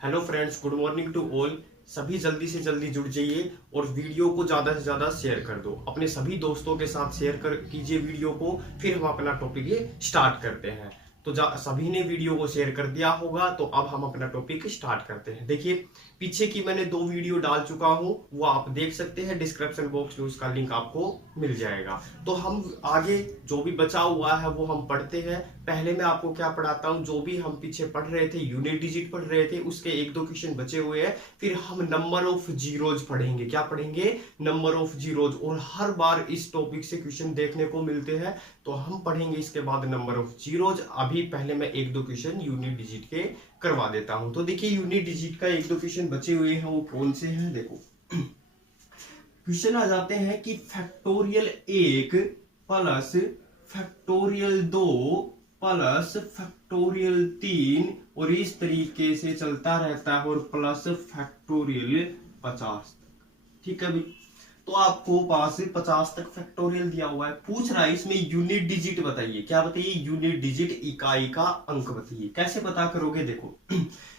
Hello friends, good morning to all. सभी जल्दी से जल्दी जुड़ जाइए और वीडियो को ज़्यादा से ज़्यादा शेयर कर दो। अपने सभी दोस्तों के साथ शेयर कर कीजिए वीडियो को। फिर हम अपना टॉपिक ये स्टार्ट करते हैं। तो सभी ने वीडियो को शेयर कर दिया होगा, तो अब हम अपना टॉपिक स्टार्ट करते हैं। देखिए, पीछे की मैंने 2 वीडियो डाल चुका हूँ, वो आप देख सकते हैं। डिस्क्रिप्शन बॉक्स में उसका लिंक आपको मिल जाएगा। तो हम आगे जो भी बचा हुआ है वो हम पढ़ते हैं। पहले मैं आपको क्या पढ़ाता हूँ, जो भी हम पीछे पढ़ रहे थे, यूनिट डिजिट पढ़ रहे थे, उसके 1-2 क्वेश्चन बचे हुए हैं। फिर हम नंबर ऑफ जीरोज पढ़ेंगे। क्या पढ़ेंगे? Number of zeros. और हर बार इस टॉपिक से क्वेश्चन देखने को मिलते हैं, तो हम पढ़ेंगे इसके बाद नंबर ऑफ जीरोज। अभी पहले मैं 1-2 क्वेश्चन यूनिट डिजिट के करवा देता हूं। तो देखिए, यूनिट डिजिट का 1-2 क्वेश्चन बचे हुए हैं, वो कौन से हैं देखो। क्वेश्चन आ जाते हैं कि factorial 1 plus factorial 2 plus factorial 3 और इस तरीके से चलता रहता है, और प्लस फैक्टोरियल 50 तक। ठीक है भाई, तो आपको पास 50 तक फैक्टोरियल दिया हुआ है। पूछ रहा है इसमें यूनिट डिजिट बताइए। क्या बताइए? यूनिट डिजिट, इकाई का अंक बताइए। कैसे पता करोगे? देखो,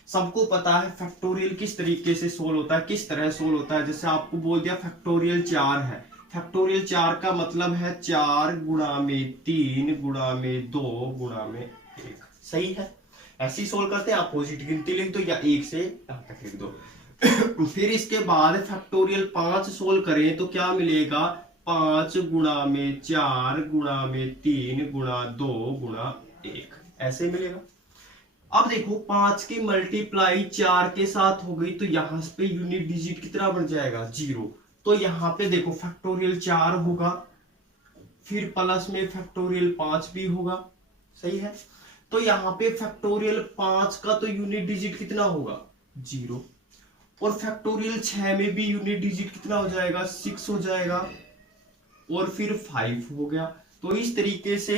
सबको पता है फैक्टोरियल किस तरीके से सोल्व होता है, किस तरह सोल्व होता है। जैसे आपको बोल दिया फैक्टोरियल 4 है। फैक्टोरियल 4 का मतलब है 4 गुणा में 3 गुणा में 2 गुणा में 1। सही है, ऐसे ही सोल्व करते हैं। आप पॉजिटिव गिनती लिख दो या 1 से यहाँ तक लिख दो। फिर इसके बाद फैक्टोरियल 5 सोल्व करें तो क्या मिलेगा? 5 गुणा में 4 गुणा में 3 गुणा 2 गुणा 1, ऐसे मिलेगा। अब देखो, 5 की मल्टीप्लाई 4 के साथ हो गई, तो यहां पे यूनिट डिजिट कितना बन जाएगा? 0। तो यहां पे देखो फैक्टोरियल 4 होगा, फिर प्लस में फैक्टोरियल 5 भी होगा। सही है, तो यहां पे फैक्टोरियल 5 का तो यूनिट डिजिट कितना होगा? 0। और फैक्टोरियल 6 में भी यूनिट डिजिट कितना हो जाएगा? 6 हो जाएगा। और फिर 5 हो गया। तो इस तरीके से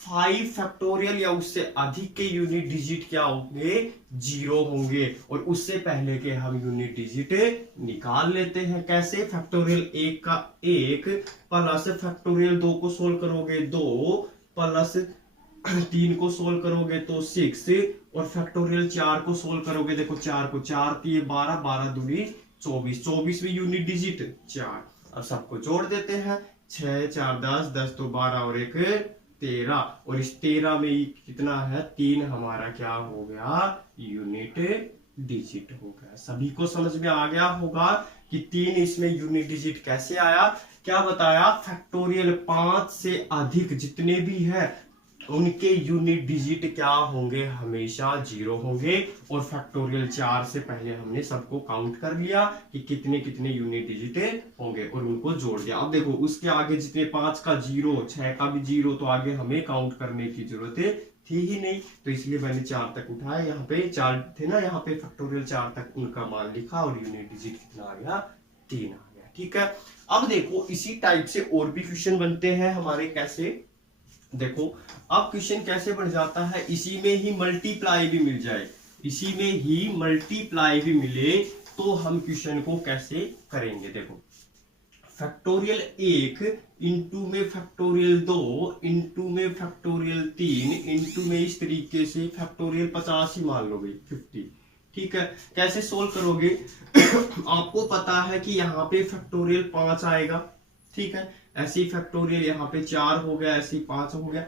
5 फैक्टोरियल या उससे अधिक के यूनिट डिजिट क्या होंगे? 0 होंगे। और उससे पहले के हम यूनिट डिजिट निकाल लेते हैं। कैसे? फैक्टोरियल 1 का 1 प्लस फैक्टोरियल 2 को सोल्व करोगे 2 प्लस 3 को सोल्व करोगे तो 6, और फैक्टोरियल 4 को सोल्व करोगे, देखो 4 को 4 दिए 12, 12 दूनी 24, 24 में यूनिट डिजिट 4। अब सबको जोड़ देते हैं, 6 4 10, 10 तो 12 और 1 13। और इस 13 में कितना है? 3 हमारा क्या हो गया? यूनिट डिजिट हो गया। सभी को समझ में आ गया होगा कि 3 इसमें यूनिट डिजिट कैसे आया। क्या बताया? फैक्टोरियल 5 से अधिक जितने भी है उनके यूनिट डिजिट क्या होंगे? हमेशा 0 होंगे। और फैक्टोरियल 4 से पहले हमने सबको काउंट कर लिया कि कितने कितने यूनिट डिजिट होंगे और उनको जोड़ दिया। अब देखो, उसके आगे जितने 5 का 0, 6 का भी 0, तो आगे हमें काउंट करने की जरूरत थी ही नहीं, तो इसलिए मैंने 4 तक उठाया। यहाँ पे 4 थे ना, यहाँ पे फैक्टोरियल 4 तक उनका मान लिखा और यूनिट डिजिट कितना आ गया? 3 आ गया। ठीक है, अब देखो इसी टाइप से और भी क्वेश्चन बनते हैं हमारे। कैसे? देखो, अब क्वेश्चन कैसे बन जाता है, इसी में ही मल्टीप्लाई भी मिल जाए, इसी में ही मल्टीप्लाई भी मिले, तो हम क्वेश्चन को कैसे करेंगे? देखो, फैक्टोरियल 1 इंटू में फैक्टोरियल 2 इंटू में फैक्टोरियल 3 इंटू में इस तरीके से फैक्टोरियल 50 ही मान लो गई 50। ठीक है, कैसे सोल्व करोगे? आपको पता है कि यहाँ पे फैक्टोरियल 5 आएगा। ठीक है, ऐसे ही फैक्टोरियल यहाँ पे 4 हो गया, ऐसे ही 5 हो गया।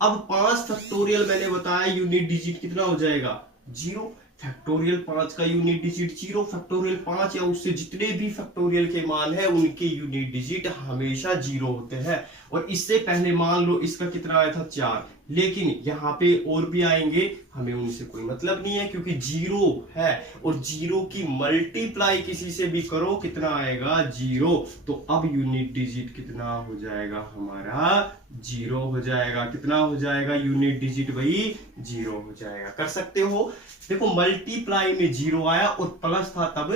अब 5 फैक्टोरियल मैंने बताया यूनिट डिजिट कितना हो जाएगा? 0। फैक्टोरियल 5 का यूनिट डिजिट 0। फैक्टोरियल 5 या उससे जितने भी फैक्टोरियल के मान है उनके यूनिट डिजिट हमेशा 0 होते हैं। और इससे पहले मान लो इसका कितना आया था? 4। लेकिन यहाँ पे और भी आएंगे, हमें उनसे कोई मतलब नहीं है क्योंकि 0 है। और 0 की मल्टीप्लाई किसी से भी करो, कितना आएगा? 0। तो अब यूनिट डिजिट कितना हो जाएगा हमारा? 0 हो जाएगा। कितना हो जाएगा यूनिट डिजिट भाई? 0 हो जाएगा। कर सकते हो। देखो, मल्टीप्लाई में 0 आया और प्लस था तब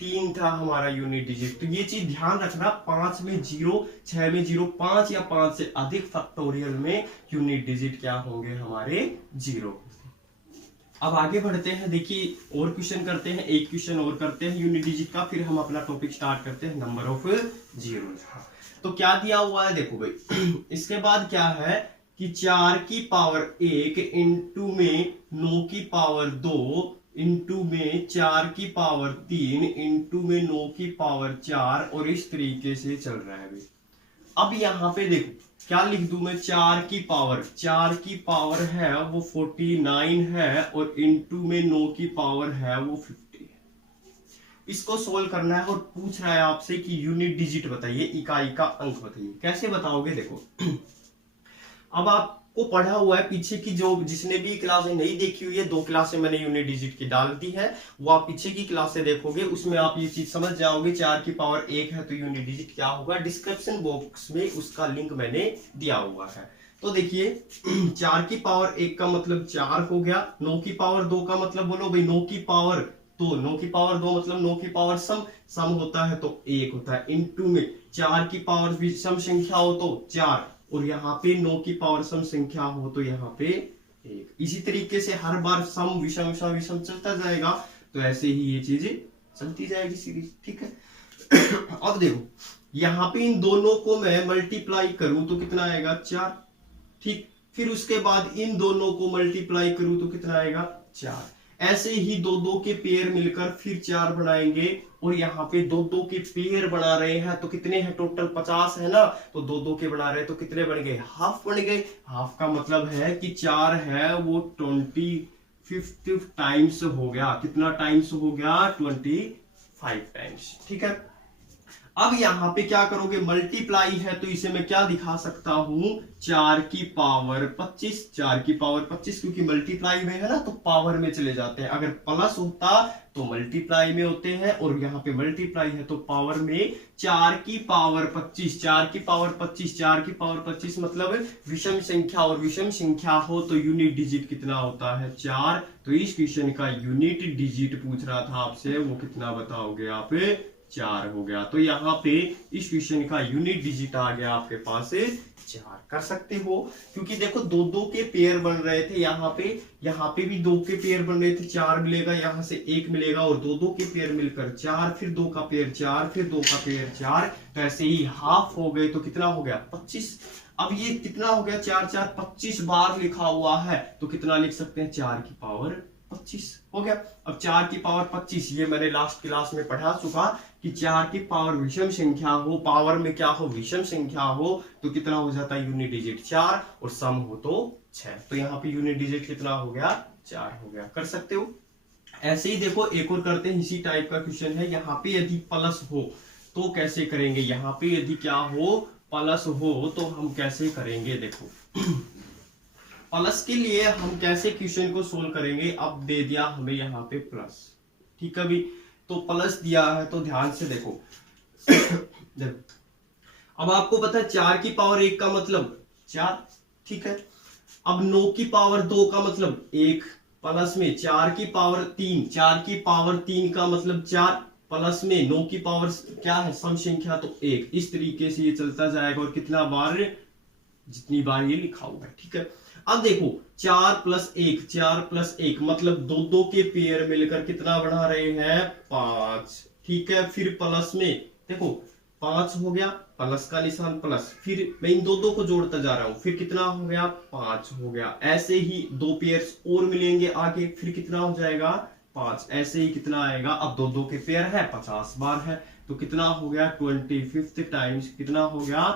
3 था हमारा यूनिट डिजिट। तो ये चीज ध्यान रखना, 5 में 0, 6 में 0, 5 या 5 से अधिक फैक्टोरियल में यूनिट डिजिट क्या होंगे हमारे? 0। अब आगे बढ़ते हैं। देखिए, और क्वेश्चन करते हैं, एक क्वेश्चन और करते हैं यूनिट डिजिट का, फिर हम अपना टॉपिक स्टार्ट करते हैं नंबर ऑफ जीरोस। तो क्या दिया हुआ है देखो भाई। इसके बाद क्या है कि 4 की पावर 1 इंटू में 9 की पावर 2 इंटू में 4 की पावर 3 इंटू में 9 की पावर 4 और इस तरीके से चल रहा है भाई। अब यहाँ पे देखो क्या लिख दूं मैं, 4 की पावर है वो 49 है और इंटू में 9 की पावर है वो 50 है। इसको सोल्व करना है और पूछ रहा है आपसे कि यूनिट डिजिट बताइए, इकाई का अंक बताइए। कैसे बताओगे देखो अब आपको पढ़ा हुआ है पीछे की, जो जिसने भी क्लासें नहीं देखी हुई है, 2 क्लासें मैंने यूनिट डिजिट की डाल दी है, वो आप पीछे की क्लासें देखोगे, उसमें आप ये चीज समझ जाओगे। 4 की पावर 1 है तो यूनिट डिजिट क्या होगा, डिस्क्रिप्शन बॉक्स में उसका लिंक मैंने दिया हुआ है। तो देखिए 4 की पावर 1 का मतलब 4 हो गया, 9 की पावर 2 का मतलब बोलो भाई 9 की पावर 2, 9 की पावर 2 मतलब 9 की पावर सम होता है तो 1 होता है, इंटू में 4 की पावर विषम संख्या हो तो 4 और यहाँ पे 9 की पावर सम संख्या हो तो यहाँ पे 1। इसी तरीके से हर बार सम विषम सम विषम चलता जाएगा, तो ऐसे ही ये चीजें चलती जाएगी सीरीज, ठीक है। अब देखो यहाँ पे इन दोनों को मैं मल्टीप्लाई करूं तो कितना आएगा 4, ठीक। फिर उसके बाद इन दोनों को मल्टीप्लाई करूं तो कितना आएगा 4। ऐसे ही 2 के पेयर मिलकर फिर 4 बनाएंगे और यहाँ पे 2 के पेयर बना रहे हैं तो कितने हैं टोटल 50 है ना, तो 2 के बना रहे हैं तो कितने बन गए, हाफ बन गए। हाफ का मतलब है कि 4 है वो 25 टाइम्स हो गया, कितना टाइम्स हो गया 25 टाइम्स, ठीक है। अब यहाँ पे क्या करोगे, मल्टीप्लाई है तो इसे मैं क्या दिखा सकता हूं 4 की पावर 25, 4 की पावर 25 क्योंकि मल्टीप्लाई में है ना तो पावर में चले जाते हैं। अगर प्लस होता तो मल्टीप्लाई में होते हैं और यहाँ पे मल्टीप्लाई है तो पावर में। 4 की पावर 25, 4 की पावर 25, 4 की पावर 25 मतलब विषम संख्या, और विषम संख्या हो तो यूनिट डिजिट कितना होता है 4। तो इस क्वेश्चन का यूनिट डिजिट पूछ रहा था आपसे, वो कितना बताओगे आप, 4 हो गया। तो यहाँ पे इस क्वेश्चन का यूनिट डिजिट आ गया आपके पास 4। कर सकते हो क्योंकि देखो 2 के पेयर बन रहे थे, यहाँ पे भी 2 के पेयर बन रहे थे, 4 मिलेगा, यहाँ से 1 मिलेगा और 2 के पेयर मिलकर 4, फिर 2 का पेयर 4, फिर 2 का पेयर 4, तो ऐसे ही हाफ हो गए तो कितना हो गया 25। अब ये कितना हो गया 4 4 25 बार लिखा हुआ है तो कितना लिख सकते हैं 4 की पावर 25 हो गया। अब 4 की पावर 25 ये मैंने लास्ट क्लास में पढ़ा चुका कि 4 की पावर विषम संख्या हो, पावर में क्या हो विषम संख्या हो तो कितना हो जाता है यूनिट डिजिट 4 और सम हो तो 6। तो यहाँ पे यूनिट डिजिट कितना हो गया 4 हो गया। कर सकते हो। ऐसे ही देखो एक और करते हैं, इसी टाइप का क्वेश्चन है। यहाँ पे यदि प्लस हो तो कैसे करेंगे, यहाँ पे यदि क्या हो प्लस हो तो हम कैसे करेंगे, देखो प्लस के लिए हम कैसे क्वेश्चन को सोल्व करेंगे। अब दे दिया हमें यहाँ पे प्लस, ठीक है भी, तो प्लस दिया है तो ध्यान से देखो देखो अब आपको पता है 4 की पावर 1 का मतलब 4, ठीक है। अब 9 की पावर 2 का मतलब 1, प्लस में 4 की पावर 3, 4 की पावर 3 का मतलब 4, प्लस में 9 की पावर क्या है सम संख्या तो 1। इस तरीके से ये चलता जाएगा और कितना बार, जितनी बार ये लिखा हुआ है, ठीक है। अब देखो 4 प्लस 1, 4 प्लस 1 मतलब 2 के पेयर मिलकर कितना बढ़ा रहे हैं 5, ठीक है। फिर प्लस में देखो 5 हो गया, प्लस का निशान प्लस, फिर मैं इन 2 को जोड़ता जा रहा हूं, फिर कितना हो गया 5 हो गया। ऐसे ही 2 पेयर्स और मिलेंगे आगे, फिर कितना हो जाएगा 5, ऐसे ही कितना आएगा। अब 2 के पेयर है 50 बार है तो कितना हो गया 25 टाइम्स, कितना हो गया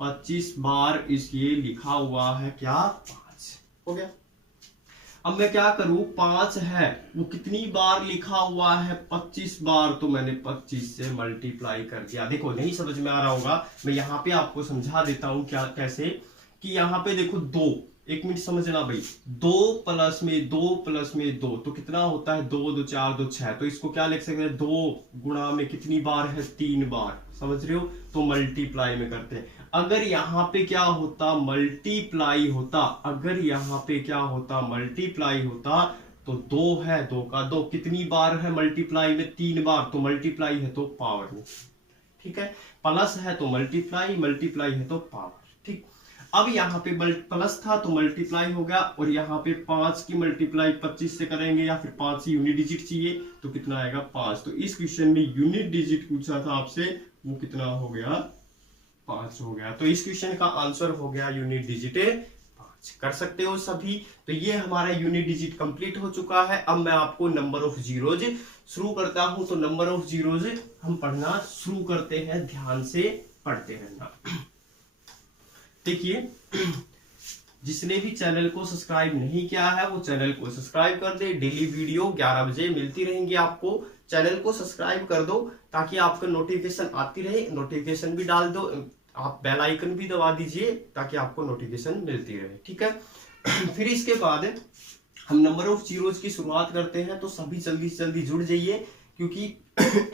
25 बार। इस ये लिखा हुआ है क्या 5 हो गया। अब मैं क्या करूं 5 है वो कितनी बार लिखा हुआ है 25 बार, तो मैंने 25 से मल्टीप्लाई कर दिया। देखो नहीं समझ में आ रहा होगा, मैं यहाँ पे आपको समझा देता हूं क्या कैसे, कि यहाँ पे देखो 2, 1 मिनट समझना भाई, 2 प्लस में 2 तो कितना होता है 2 2 4 2 6, तो इसको क्या लिख सकते हैं 2 गुणा में कितनी बार है 3 बार, समझ रहे हो, तो मल्टीप्लाई में करते हैं। अगर यहाँ पे क्या होता मल्टीप्लाई होता, अगर यहाँ पे क्या होता मल्टीप्लाई होता तो 2 है 2 का 2 कितनी बार है मल्टीप्लाई में 3 बार, तो मल्टीप्लाई है तो पावर में, ठीक है। प्लस है तो मल्टीप्लाई, मल्टीप्लाई है तो पावर, ठीक। अब यहाँ पे प्लस था तो मल्टीप्लाई हो गया और यहाँ पे 5 की मल्टीप्लाई 25 से करेंगे या फिर 5 यूनिट डिजिट चाहिए तो कितना आएगा 5। तो इस क्वेश्चन में यूनिट डिजिट पूछा था आपसे, वो कितना हो गया 5 हो गया। तो इस क्वेश्चन का आंसर हो गया यूनिट डिजिट 5। कर सकते हो सभी। तो ये हमारा यूनिट डिजिट कंप्लीट हो चुका है। अब मैं आपको नंबर ऑफ जीरोज शुरू करता हूं। तो नंबर ऑफ जीरोज हम पढ़ना शुरू करते हैं, ध्यान से पढ़ते रहना। देखिए, जिसने भी चैनल को सब्सक्राइब नहीं किया है वो चैनल को सब्सक्राइब कर दे। डेली वीडियो 11 बजे मिलती रहेंगी आपको। चैनल को सब्सक्राइब कर दो ताकि आपको नोटिफिकेशन आती रहे। नोटिफिकेशन भी डाल दो, आप बेल आइकन भी दबा दीजिए ताकि आपको नोटिफिकेशन मिलती रहे, ठीक है। फिर इसके बाद हम नंबर ऑफ जीरोज की शुरुआत करते हैं। तो सभी जल्दी से जल्दी जुड़ जाइए, क्योंकि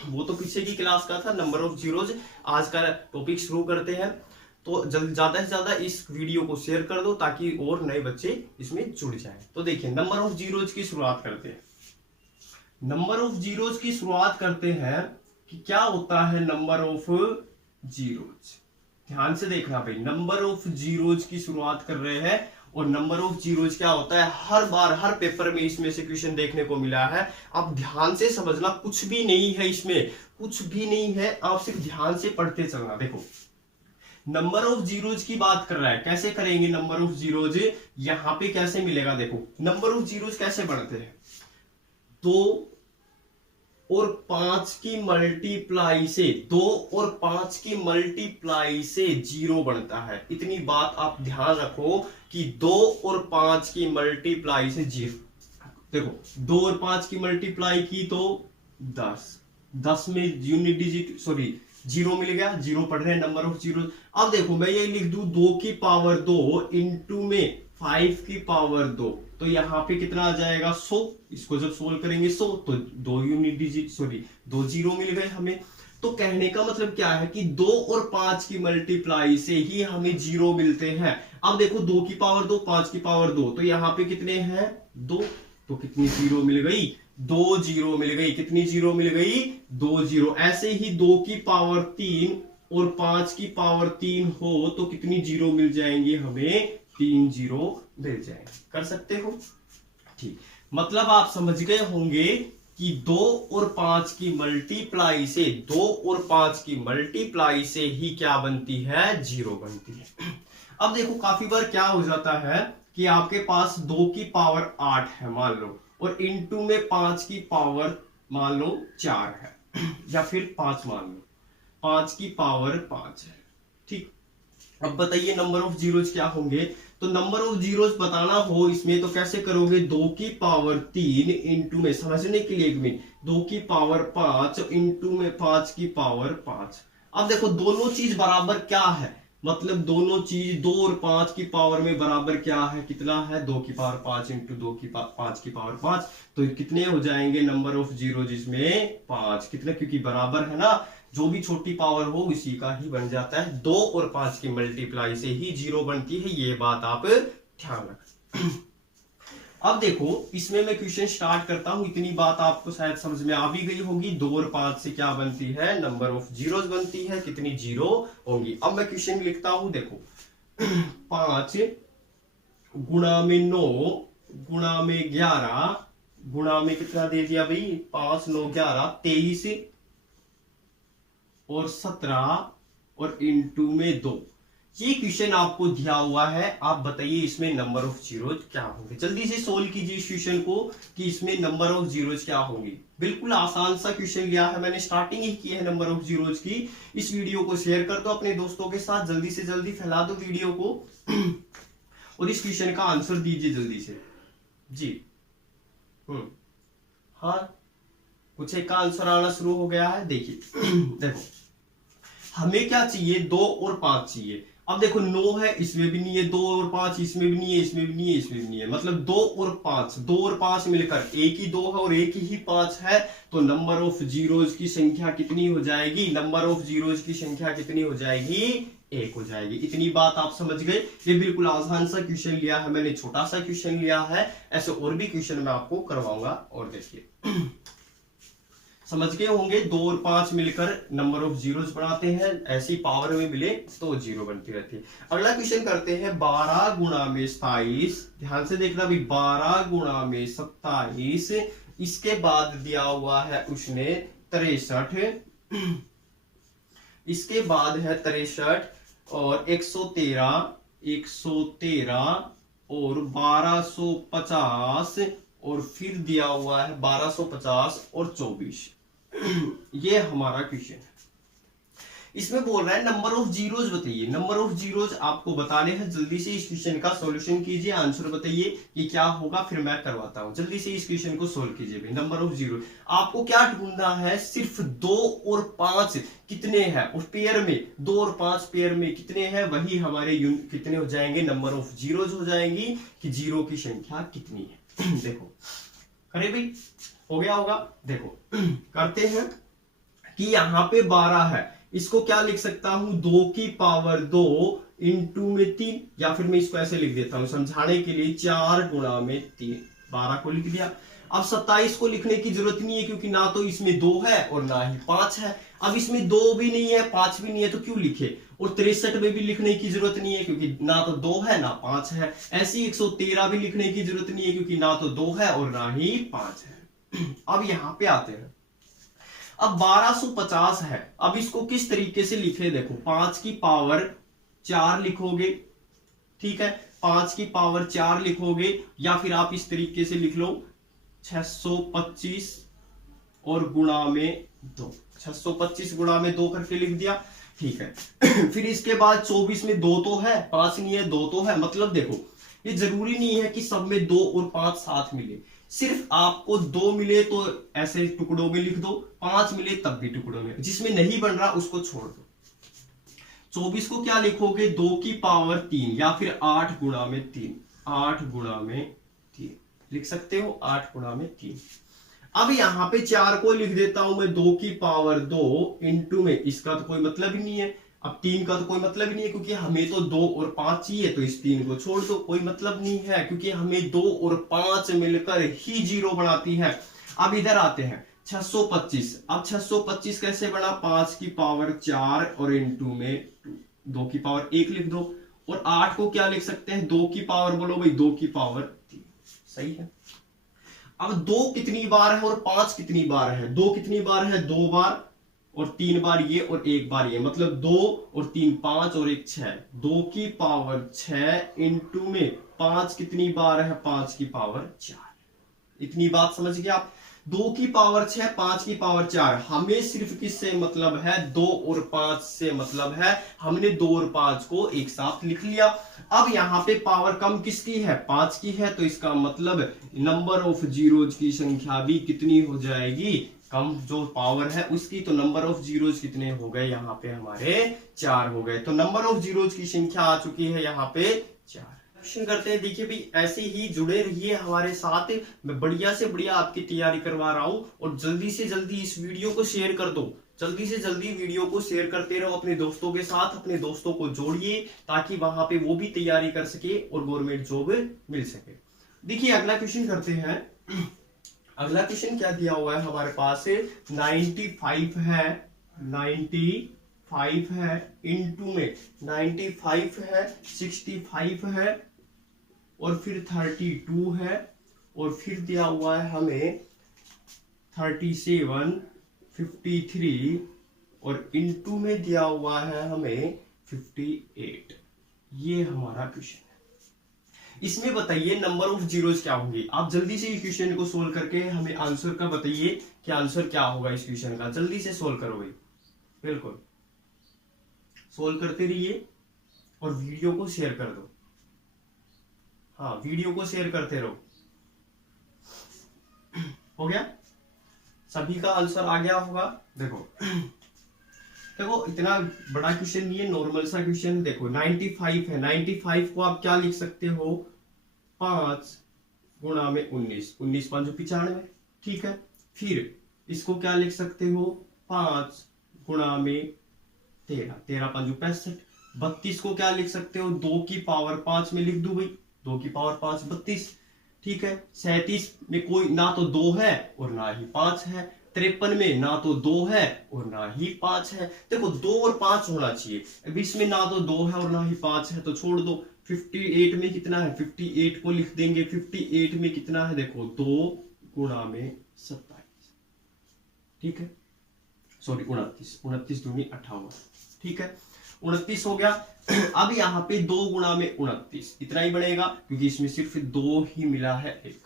वो तो पीछे की क्लास का था नंबर ऑफ जीरोज। आज का टॉपिक शुरू करते हैं। तो ज्यादा से ज्यादा इस वीडियो को शेयर कर दो ताकि और नए बच्चे इसमें जुड़ जाएं। तो देखिए, नंबर ऑफ जीरोज की शुरुआत करते हैं। नंबर ऑफ जीरोज की शुरुआत करते हैं कि क्या होता है नंबर ऑफ जीरोज। ध्यान से देखना भाई, नंबर ऑफ जीरोज की शुरुआत कर रहे हैं। और नंबर ऑफ जीरोज क्या होता है, हर बार हर पेपर में इसमें से क्वेश्चन देखने को मिला है। आप ध्यान से समझना, कुछ भी नहीं है इसमें, कुछ भी नहीं है, आप सिर्फ ध्यान से पढ़ते चलना। देखो, नंबर ऑफ जीरोज की बात कर रहा है, कैसे करेंगे नंबर ऑफ जीरोज, यहां पे कैसे मिलेगा। देखो, नंबर ऑफ जीरोज कैसे बनते हैं, 2 और 5 की मल्टीप्लाई से, 2 और 5 की मल्टीप्लाई से 0 बनता है। इतनी बात आप ध्यान रखो कि 2 और 5 की मल्टीप्लाई से 0। देखो, 2 और 5 की मल्टीप्लाई की तो 10 में यूनिट डिजिट सॉरी 0 मिल गया, 0 पढ़ रहे हैं नंबर ऑफ जीरो। अब देखो, मैं ये लिख दूं 2 की पावर 2 इंटू में 5 की पावर 2, तो यहाँ पे कितना आ जाएगा 100। इसको जब सोल्व करेंगे 100 तो 2 यूनिट डिजिट सॉरी 2 जीरो मिल गए हमें। तो कहने का मतलब क्या है कि 2 और 5 की मल्टीप्लाई से ही हमें 0 मिलते हैं। अब देखो, 2 की पावर 2, 5 की पावर 2, तो यहाँ पे कितने हैं 2, तो कितनी 0 मिल गई, 2 जीरो मिल गई। कितनी 0 मिल गई, 2 जीरो। ऐसे ही 2 की पावर 3 और 5 की पावर 3 हो तो कितनी 0 मिल जाएंगी हमें, 3 जीरो मिल जाएंगे। कर सकते हो, ठीक। मतलब आप समझ गए होंगे कि 2 और 5 की मल्टीप्लाई से, 2 और 5 की मल्टीप्लाई से ही क्या बनती है, 0 बनती है। अब देखो, काफी बार क्या हो जाता है कि आपके पास 2 की पावर 8 है मान लो, और इंटू में 5 की पावर मान लो 4 है, या फिर 5 मान लो, 5 की पावर 5 है, ठीक। अब बताइए नंबर ऑफ जीरोज क्या होंगे। तो नंबर ऑफ जीरोज बताना हो इसमें तो कैसे करोगे, 2 की पावर 3 इंटू में, समझने के लिए एक मिनट, 2 की पावर 5 इंटू में 5 की पावर 5। अब देखो, दोनों चीज बराबर क्या है, मतलब दोनों चीज 2 और 5 की पावर में बराबर क्या है, कितना है, 2 की पावर 5 इंटू 2 की 5 की पावर 5, तो कितने हो जाएंगे नंबर ऑफ जीरो जिसमें 5, कितने, क्योंकि बराबर है ना, जो भी छोटी पावर हो उसी का ही बन जाता है। 2 और 5 की मल्टीप्लाई से ही 0 बनती है, ये बात आप ध्यान रखें। अब देखो, इसमें मैं क्वेश्चन स्टार्ट करता हूं। इतनी बात आपको शायद समझ में आ भी गई होगी। 2 और 5 से क्या बनती है, नंबर ऑफ जीरोज बनती है, कितनी 0 होंगी। अब मैं क्वेश्चन लिखता हूं, देखो 5 गुणा में 9 गुणा में 11 गुणा में कितना दे दिया भाई, 5 9 11 23 और 17 और इंटू में 2। ये क्वेश्चन आपको दिया हुआ है। आप बताइए इसमें नंबर ऑफ जीरोज क्या होंगे। जल्दी से सोल्व कीजिए इस क्वेश्चन को कि इसमें नंबर ऑफ जीरोज क्या होंगी। बिल्कुल आसान सा क्वेश्चन लिया है मैंने, स्टार्टिंग ही की है नंबर ऑफ जीरोज की। इस वीडियो को शेयर कर दो अपने दोस्तों के साथ, जल्दी से जल्दी फैला दो वीडियो को और इस क्वेश्चन का आंसर दीजिए जल्दी से जी। हाँ, कुछ एक का आंसर आना शुरू हो गया है। देखिए देखो, हमें क्या चाहिए, 2 और 5 चाहिए। अब देखो 9 है, इसमें भी नहीं है, 2 और 5 इसमें भी नहीं है, इसमें भी नहीं है, इसमें भी नहीं है, मतलब 2 और 5 मिलकर एक ही 2 है और एक ही 5 है। तो नंबर ऑफ जीरोज की संख्या कितनी हो जाएगी, नंबर ऑफ जीरोज की संख्या कितनी हो जाएगी, 1 हो जाएगी। इतनी बात आप समझ गए। ये बिल्कुल आसान सा क्वेश्चन लिया है मैंने, छोटा सा क्वेश्चन लिया है। ऐसे और भी क्वेश्चन मैं आपको करवाऊंगा। और देखिए समझ गए होंगे, 2 और 5 मिलकर नंबर ऑफ जीरोज बनाते हैं, ऐसी पावर में मिले तो 0 बनती रहती है। अगला क्वेश्चन करते हैं 12 गुणा में 27। ध्यान से देखना भी, 12 गुणा में 27, इसके बाद दिया हुआ है उसने 63, इसके बाद है 63 और 113 और 1250 और फिर दिया हुआ है 1250 और 24। ये हमारा क्वेश्चन है। इसमें बोल रहा है नंबर ऑफ जीरोज बताइए। नंबर ऑफ जीरोज आपको बताने हैं। जल्दी से इस क्वेश्चन का सॉल्यूशन कीजिए, आंसर बताइए कि क्या होगा, फिर मैं करवाता हूं। जल्दी से इस क्वेश्चन को सोल्व कीजिए भाई। नंबर ऑफ जीरो आपको क्या ढूंढना है, सिर्फ 2 और 5 कितने हैं उस पेयर में। 2 और 5 पेयर में कितने हैं, वही हमारे कितने हो जाएंगे, नंबर ऑफ जीरोज हो जाएंगी कि जीरो की संख्या कितनी है। देखो करे भाई, हो गया होगा। देखो करते हैं कि यहां पे 12 है, इसको क्या लिख सकता हूं, 2 की पावर 2 इंटू में 3, या फिर मैं इसको ऐसे लिख देता हूं समझाने के लिए, 4 गुणा में 3। 12 को लिख दिया। अब 27 को लिखने की जरूरत नहीं है क्योंकि ना तो इसमें 2 है और ना ही 5 है। अब इसमें 2 भी नहीं है 5 भी नहीं है तो क्यों लिखे। और 63 में भी लिखने की जरूरत नहीं है क्योंकि ना तो 2 है ना 5 है। ऐसी 113 भी लिखने की जरूरत नहीं है क्योंकि ना तो 2 है और ना ही 5 है। अब यहां पे आते हैं। अब 1250 है, अब इसको किस तरीके से लिखे, देखो 5 की पावर 4 लिखोगे, ठीक है, 5 की पावर 4 लिखोगे, या फिर आप इस तरीके से लिख लो 625 और गुणा में 2। 625 गुणा में 2 करके लिख दिया, ठीक है। फिर इसके बाद 24 में 2 तो है, 5 नहीं है, 2 तो है। मतलब देखो ये जरूरी नहीं है कि सब में 2 और 5 साथ मिले, सिर्फ आपको 2 मिले तो ऐसे टुकड़ों में लिख दो, 5 मिले तब भी टुकड़ों में, जिसमें नहीं बन रहा उसको छोड़ दो। 24 को क्या लिखोगे, 2 की पावर 3 या फिर 8 गुणा में 3। 8 गुणा में 3 लिख सकते हो, 8 गुणा में 3। अब यहां पे 4 को लिख देता हूं मैं 2 की पावर 2 इंटू में, इसका तो कोई मतलब ही नहीं है। अब 3 का तो कोई मतलब ही नहीं है क्योंकि हमें तो 2 और 5 चाहिए, तो इस 3 को छोड़ दो, कोई मतलब नहीं है क्योंकि हमें 2 और 5 मिलकर ही 0 बनाती है। अब इधर आते हैं 625। अब 625 कैसे बना, 5 की पावर 4 और इंटू में 2 की पावर 1 लिख दो। और 8 को क्या लिख सकते हैं, 2 की पावर, बोलो भाई 2 की पावर 3। सही है। अब 2 कितनी बार है और 5 कितनी बार है, 2 कितनी बार है, 2 बार और 3 बार ये और 1 बार ये, मतलब 2 और 3 5 और 1 6। 2 की पावर 6 इंटू में 5 कितनी बार है, 5 की पावर 4। इतनी बात समझ गए आप। 2 की पावर 6, 5 की पावर 4। हमें सिर्फ किससे मतलब है, 2 और 5 से मतलब है। हमने 2 और 5 को एक साथ लिख लिया। अब यहां पे पावर कम किसकी है, 5 की है, तो इसका मतलब नंबर ऑफ जीरोज की संख्या भी कितनी हो जाएगी, कम जो पावर है उसकी। तो नंबर ऑफ जीरोज कितने हो गए, यहाँ पे हमारे 4 हो गए। तो नंबर ऑफ जीरोज की संख्या आ चुकी है यहाँ पे 4। क्वेश्चन करते हैं। देखिए भाई ऐसे ही जुड़े रहिए हमारे साथ, मैं बढ़िया से बढ़िया आपकी तैयारी करवा रहा हूं। और जल्दी से जल्दी इस वीडियो को शेयर कर दो, जल्दी से जल्दी वीडियो को शेयर करते रहो अपने दोस्तों के साथ। अपने दोस्तों को जोड़िए ताकि वहां पे वो भी तैयारी कर सके और गवर्नमेंट जॉब मिल सके। देखिए अगला क्वेश्चन करते हैं। अगला क्वेश्चन क्या दिया हुआ है हमारे पास, 95 है, 95 है इंटू में 95 है, 65 है और फिर 32 है और फिर दिया हुआ है हमें 37, 53 और इंटू में दिया हुआ है हमें 58। ये हमारा क्वेश्चन है। इसमें बताइए नंबर ऑफ जीरोज क्या होंगे। आप जल्दी से इस क्वेश्चन को सोल्व करके हमें आंसर का बताइए कि आंसर क्या होगा इस क्वेश्चन का। जल्दी से सोल्व करो भाई, बिल्कुल सोल्व करते रहिए और वीडियो को शेयर कर दो। हाँ वीडियो को शेयर करते रहो। हो गया, सभी का आंसर आ गया होगा। देखो देखो इतना बड़ा क्वेश्चन नहीं है, नॉर्मल सा क्वेश्चन। देखो 95 है, 95 को आप क्या लिख सकते हो, 5 गुणा में 19, 19 5 95, ठीक है। फिर इसको क्या लिख सकते हो, 5 गुणा में 13, 13 5 65। 32 को क्या लिख सकते हो, 2 की पावर 5 में लिख दू भाई, 2 की पावर 5 32, ठीक है। 37 में कोई ना तो 2 है और ना ही 5 है। 53 में ना तो 2 है और ना ही 5 है। देखो 2 और 5 होना चाहिए, अब इसमें ना तो 2 है और ना ही 5 है तो छोड़ दो। 58 में कितना है, 58 को लिख देंगे। 58 में कितना है, देखो 2 गुणा में 27, ठीक है, सॉरी 29, 29 दूनी 58, ठीक है। 29 हो गया। अब यहाँ पे 2 गुणा में 29 इतना ही बनेगा, क्योंकि इसमें सिर्फ 2 ही मिला है एक।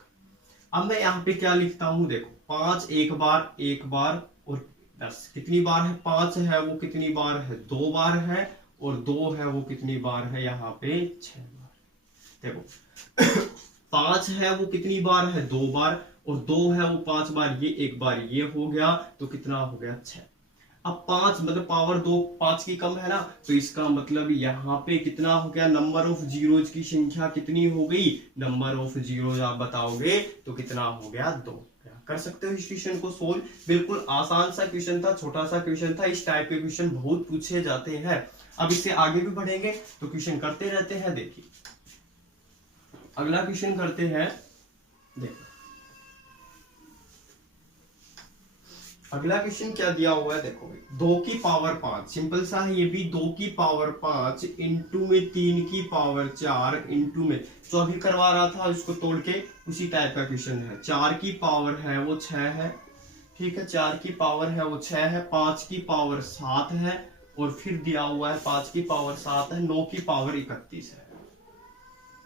अब मैं यहाँ पे क्या लिखता हूं, देखो 5 एक बार और 10 कितनी बार है, 5 है वो कितनी बार है, 2 बार है, और 2 है वो कितनी बार है, यहाँ पे 6 बार। देखो 5 है वो कितनी बार है, 2 बार, और 2 है वो 5 बार, ये एक बार ये हो गया, तो कितना हो गया 6। अब 5 मतलब पावर 2 5 की कम है ना, तो इसका मतलब यहाँ पे कितना हो गया, नंबर ऑफ जीरोज की संख्या कितनी हो गई, नंबर ऑफ जीरोज आप बताओगे तो कितना हो गया, 2। कर सकते हो इस क्वेश्चन को सोल्व, बिल्कुल आसान सा क्वेश्चन था, छोटा सा क्वेश्चन था। इस टाइप के क्वेश्चन बहुत पूछे जाते हैं। अब इससे आगे भी बढ़ेंगे तो क्वेश्चन करते रहते हैं। देखिए अगला क्वेश्चन करते हैं। देखो अगला क्वेश्चन क्या दिया हुआ है, देखो भाई 2 की पावर 5, सिंपल सा है ये भी, 2 की पावर 5 इंटू में 3 की पावर 4 इंटू में, जो अभी करवा रहा था उसको तोड़ के उसी टाइप का क्वेश्चन है। 4 की पावर है वो 6 है, ठीक है, 4 की पावर है वो 6 है, 5 की पावर 7 है, और फिर दिया हुआ है 5 की पावर 7 है, 9 की पावर 31 है,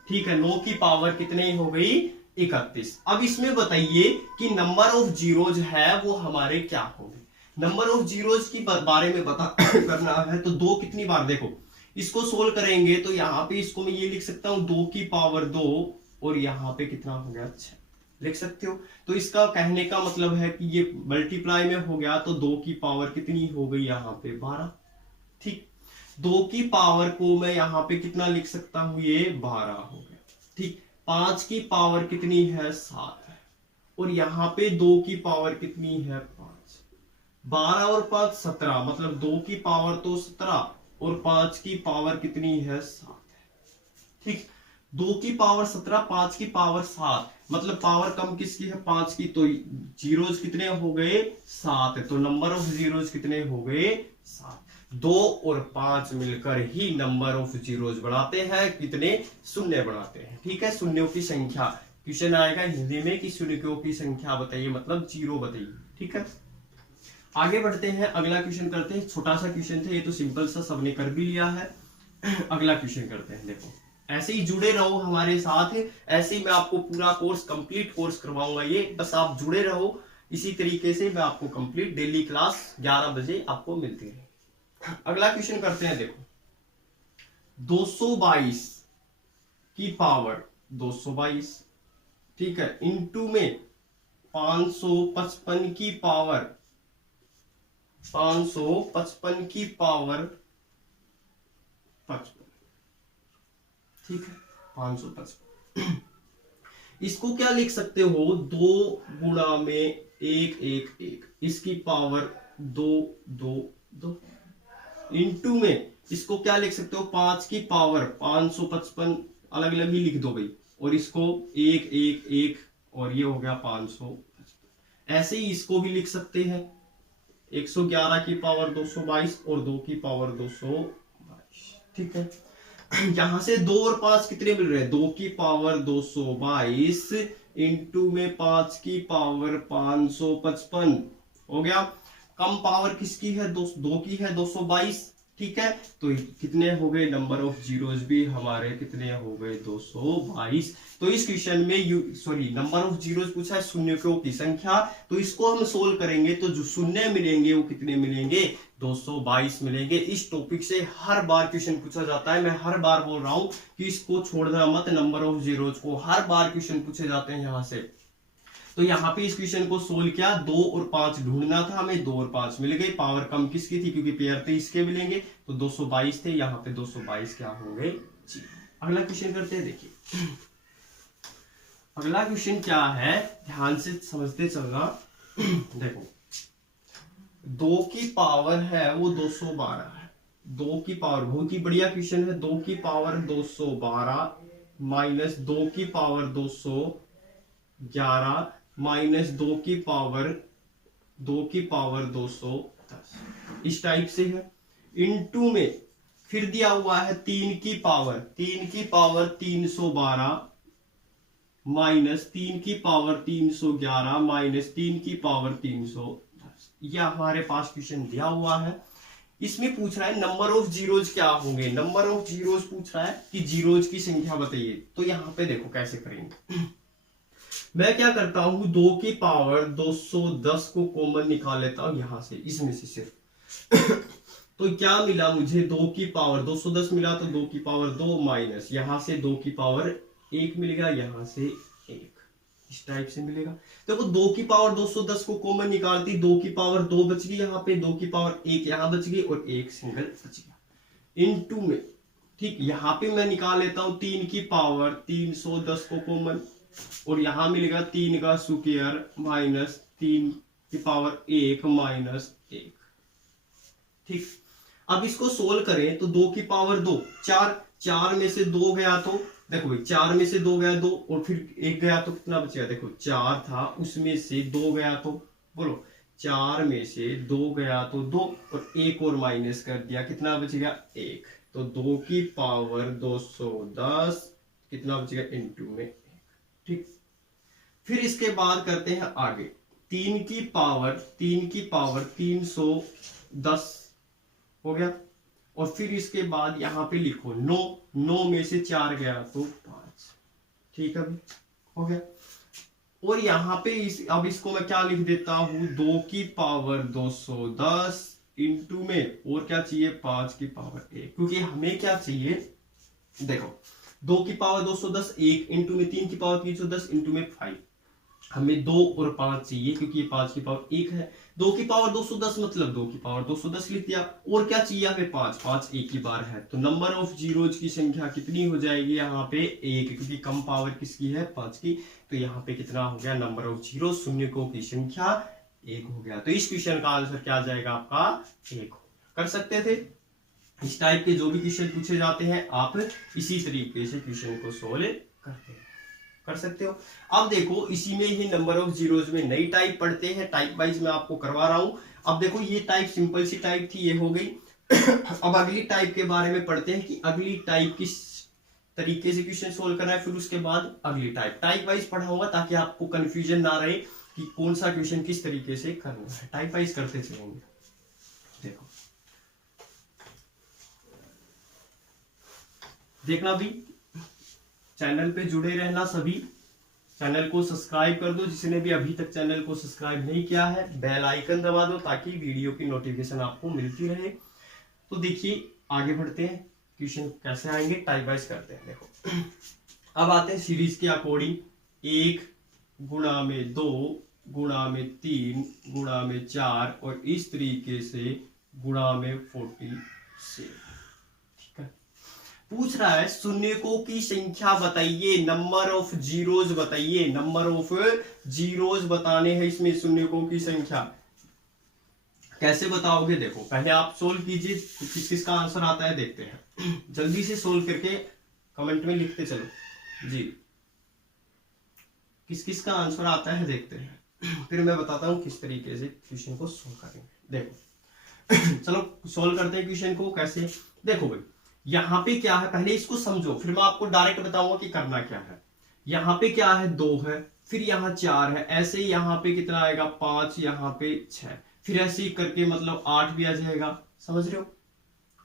ठीक है, 9 की पावर कितने हो गई, 31। अब इसमें बताइए कि नंबर ऑफ जीरोज है वो हमारे क्या होंगे। नंबर ऑफ जीरोज की बारे में बता करना है तो 2 कितनी बार, देखो इसको सोल्व करेंगे तो यहाँ पे इसको मैं ये लिख सकता हूं 2 की पावर 2, और यहाँ पे कितना हो गया 6 लिख सकते हो। तो इसका कहने का मतलब है कि ये मल्टीप्लाई में हो गया, तो 2 की पावर कितनी हो गई यहाँ पे 12, ठीक। 2 की पावर को मैं यहाँ पे कितना लिख सकता हूं, ये 12 हो गया, ठीक। 5 की पावर कितनी है 7 है, और यहाँ पे 2 की पावर कितनी है 5, 12 और 5 17, मतलब 2 की पावर तो 17 और 5 की पावर कितनी है 7 है, ठीक। 2 की पावर 17, 5 की पावर 7, मतलब पावर कम किसकी है 5 की, तो जीरोज कितने हो गए 7, तो नंबर ऑफ जीरोज कितने हो गए 7। 2 और 5 मिलकर ही नंबर ऑफ जीरोज बढ़ाते हैं, कितने, शून्य बढ़ाते हैं, ठीक है। शून्यों की संख्या क्वेश्चन आएगा हिंदी में कि शून्यों की संख्या बताइए, मतलब जीरो बताइए, ठीक है। आगे बढ़ते हैं, अगला क्वेश्चन करते हैं। छोटा सा क्वेश्चन था ये, तो सिंपल सा सबने कर भी लिया है। अगला क्वेश्चन करते हैं। देखो ऐसे ही जुड़े रहो हमारे साथ, ऐसे ही मैं आपको पूरा कोर्स कंप्लीट कोर्स करवाऊंगा, ये बस आप जुड़े रहो। इसी तरीके से मैं आपको कंप्लीट डेली क्लास 11 बजे आपको मिलती है। अगला क्वेश्चन करते हैं। देखो 222 की पावर 222, ठीक है, इंटू में 555 की पावर 555 की पावर 55, ठीक है, 555। इसको क्या लिख सकते हो, 2 गुणा में 1 1 1, इसकी पावर 2 2 2, इंटू में इसको क्या लिख सकते हो, 5 की पावर 555, अलग अलग ही लिख दो भाई, और इसको 1 1 1, और ये हो गया 555। ऐसे ही इसको भी लिख सकते हैं 111 की पावर 222 और 2 की पावर 222, ठीक है। यहां से 2 और 5 कितने मिल रहे हैं, 2 की पावर 222 इंटू में 5 की पावर 555 हो गया। कम पावर किसकी है, 2 की है 222, ठीक है। तो कितने हो गए, नंबर ऑफ जीरोज भी हमारे कितने हो गए 222। तो इस क्वेश्चन में नंबर ऑफ जीरोज पूछा है, शून्यों की संख्या, तो इसको हम सोल्व करेंगे तो जो शून्य मिलेंगे वो कितने मिलेंगे, 222 मिलेंगे। इस टॉपिक से हर बार क्वेश्चन पूछा जाता है, मैं हर बार बोल रहा हूं कि इसको छोड़ना मत, नंबर ऑफ जीरोज को हर बार क्वेश्चन पूछे जाते हैं यहां से। तो यहाँ पे इस क्वेश्चन को सोल्व किया, 2 और 5 ढूंढना था हमें, 2 और 5 मिल गए। पावर कम किसकी थी, क्योंकि पेयर थे इसके मिलेंगे, तो 222 थे, यहाँ पे 222 क्या होंगे जी। अगला क्वेश्चन करते हैं। देखिए अगला क्वेश्चन क्या है, ध्यान से समझते चलना। देखो 2 की पावर है वो 212 है, 2 की पावर, बहुत ही बढ़िया क्वेश्चन है। 2 की पावर 212 माइनस 2 की पावर 211 माइनस 2 की पावर 210, इस टाइप से है। इनटू में फिर दिया हुआ है 3 की पावर 312 माइनस 3 की पावर 311 माइनस 3 की पावर 310, यह हमारे पास क्वेश्चन दिया हुआ है। इसमें पूछ रहा है नंबर ऑफ जीरोज क्या होंगे, नंबर ऑफ जीरोज पूछ रहा है कि जीरोज की संख्या बताइए। तो यहाँ पे देखो कैसे करेंगे। मैं क्या करता हूं, 2 की पावर 210 को कॉमन निकाल लेता हूं यहां से, इसमें से सिर्फ तो क्या मिला मुझे, 2 की पावर 210 मिला, तो 2 की पावर 2 माइनस यहां से 2 की पावर 1 मिलेगा, यहां से 1, इस टाइप से मिलेगा। देखो 2 की पावर 210 को कॉमन निकालती, 2 की पावर 2 बच गई यहाँ पे, 2 की पावर 1 यहाँ बच गई और 1 सिंगल बच गया इनटू में। ठीक, यहाँ पे मैं निकाल लेता हूं 3 की पावर 310 को कॉमन, और यहां मिलेगा 3 का स्क्वायर माइनस 3 की पावर 1 माइनस 1। ठीक, अब इसको सोल्व करें तो 2 की पावर 2 4 में से 2 गया तो देखो भाई 4 में से 2 गया 2 और फिर 1 गया तो कितना बचेगा, देखो 4 था उसमें से 2 गया तो बोलो 4 में से 2 गया तो 2 और 1 और माइनस कर दिया, कितना बचेगा 1। तो 2 की पावर 210 कितना बचेगा इनटू में 1। ठीक, फिर इसके बाद करते हैं आगे, 3 की पावर 310 हो गया, और फिर इसके बाद यहां पे लिखो 9 में से 4 गया तो 5। ठीक है, हो गया। और यहां पे अब इसको मैं क्या लिख देता हूं, 2 की पावर 210 इंटू में और क्या चाहिए 5 की पावर 1, क्योंकि हमें क्या चाहिए, देखो 2 की पावर 210 1 इंटू में 3 की पावर 310 इंटू में 5, हमें 2 और 5 चाहिए क्योंकि ये 5 की पावर 1 है। 2 की पावर 210 मतलब 2 की पावर 210 लिख दिया, और क्या चाहिए हमें 5 एक ही बार है, तो नंबर ऑफ जीरोज की संख्या कितनी हो जाएगी यहाँ पे 1, क्योंकि कम पावर किसकी है 5 की। तो यहाँ पे कितना हो गया, नंबर ऑफ जीरो शून्यकों की संख्या 1 हो गया। तो इस क्वेश्चन का आंसर क्या आ जाएगा आपका 1 हो। कर सकते थे, इस टाइप के जो भी क्वेश्चन पूछे जाते हैं आप इसी तरीके से क्वेश्चन को सोल्व करते हैं, कर सकते हो। अब देखो इसी में ही नंबर ऑफ जीरोज में नई टाइप पढ़ते हैं, टाइप वाइज मैं आपको करवा रहा हूं। अब देखो ये टाइप सिंपल सी टाइप थी, ये हो गई। अब अगली टाइप के बारे में पढ़ते हैं कि अगली टाइप किस तरीके से क्वेश्चन सोल्व करना है, फिर उसके बाद अगली टाइप वाइज पढ़ाऊंगा ताकि आपको कंफ्यूजन ना रहे कि कौन सा क्वेश्चन किस तरीके से करना है, टाइप वाइज करते चलेंगे। देखो देखना भी, चैनल पे जुड़े रहना, सभी चैनल को सब्सक्राइब कर दो, जिसने भी अभी तक चैनल को सब्सक्राइब नहीं किया है बेल आइकन दबा दो ताकि वीडियो की नोटिफिकेशन आपको मिलती रहे। तो देखिए आगे बढ़ते हैं, क्वेश्चन कैसे आएंगे टाइप वाइज करते हैं। देखो अब आते हैं सीरीज के अकॉर्डिंग, 1 गुणा में 2 गुणा में 3 गुणा में 4 और इस तरीके से गुणा में 47। पूछ रहा है शून्यकों की संख्या बताइए, नंबर ऑफ जीरोज बताइए, नंबर ऑफ जीरोज बताने हैं इसमें शून्यकों की संख्या। कैसे बताओगे, देखो पहले आप सोल्व कीजिए, किस किस का आंसर आता है देखते हैं। जल्दी से सोल्व करके कमेंट में लिखते चलो जी, किस किस का आंसर आता है देखते हैं, फिर मैं बताता हूं किस तरीके से क्वेश्चन को सोल्व करेंगे। देखो चलो सोल्व करते हैं क्वेश्चन को कैसे। देखो भाई यहाँ पे क्या है, पहले इसको समझो फिर मैं आपको डायरेक्ट बताऊंगा कि करना क्या है। यहाँ पे क्या है 2 है, फिर यहाँ 4 है, ऐसे ही यहाँ पे कितना आएगा 5, यहाँ पे 6, फिर ऐसे ही करके मतलब 8 भी आ जाएगा, समझ रहे हो।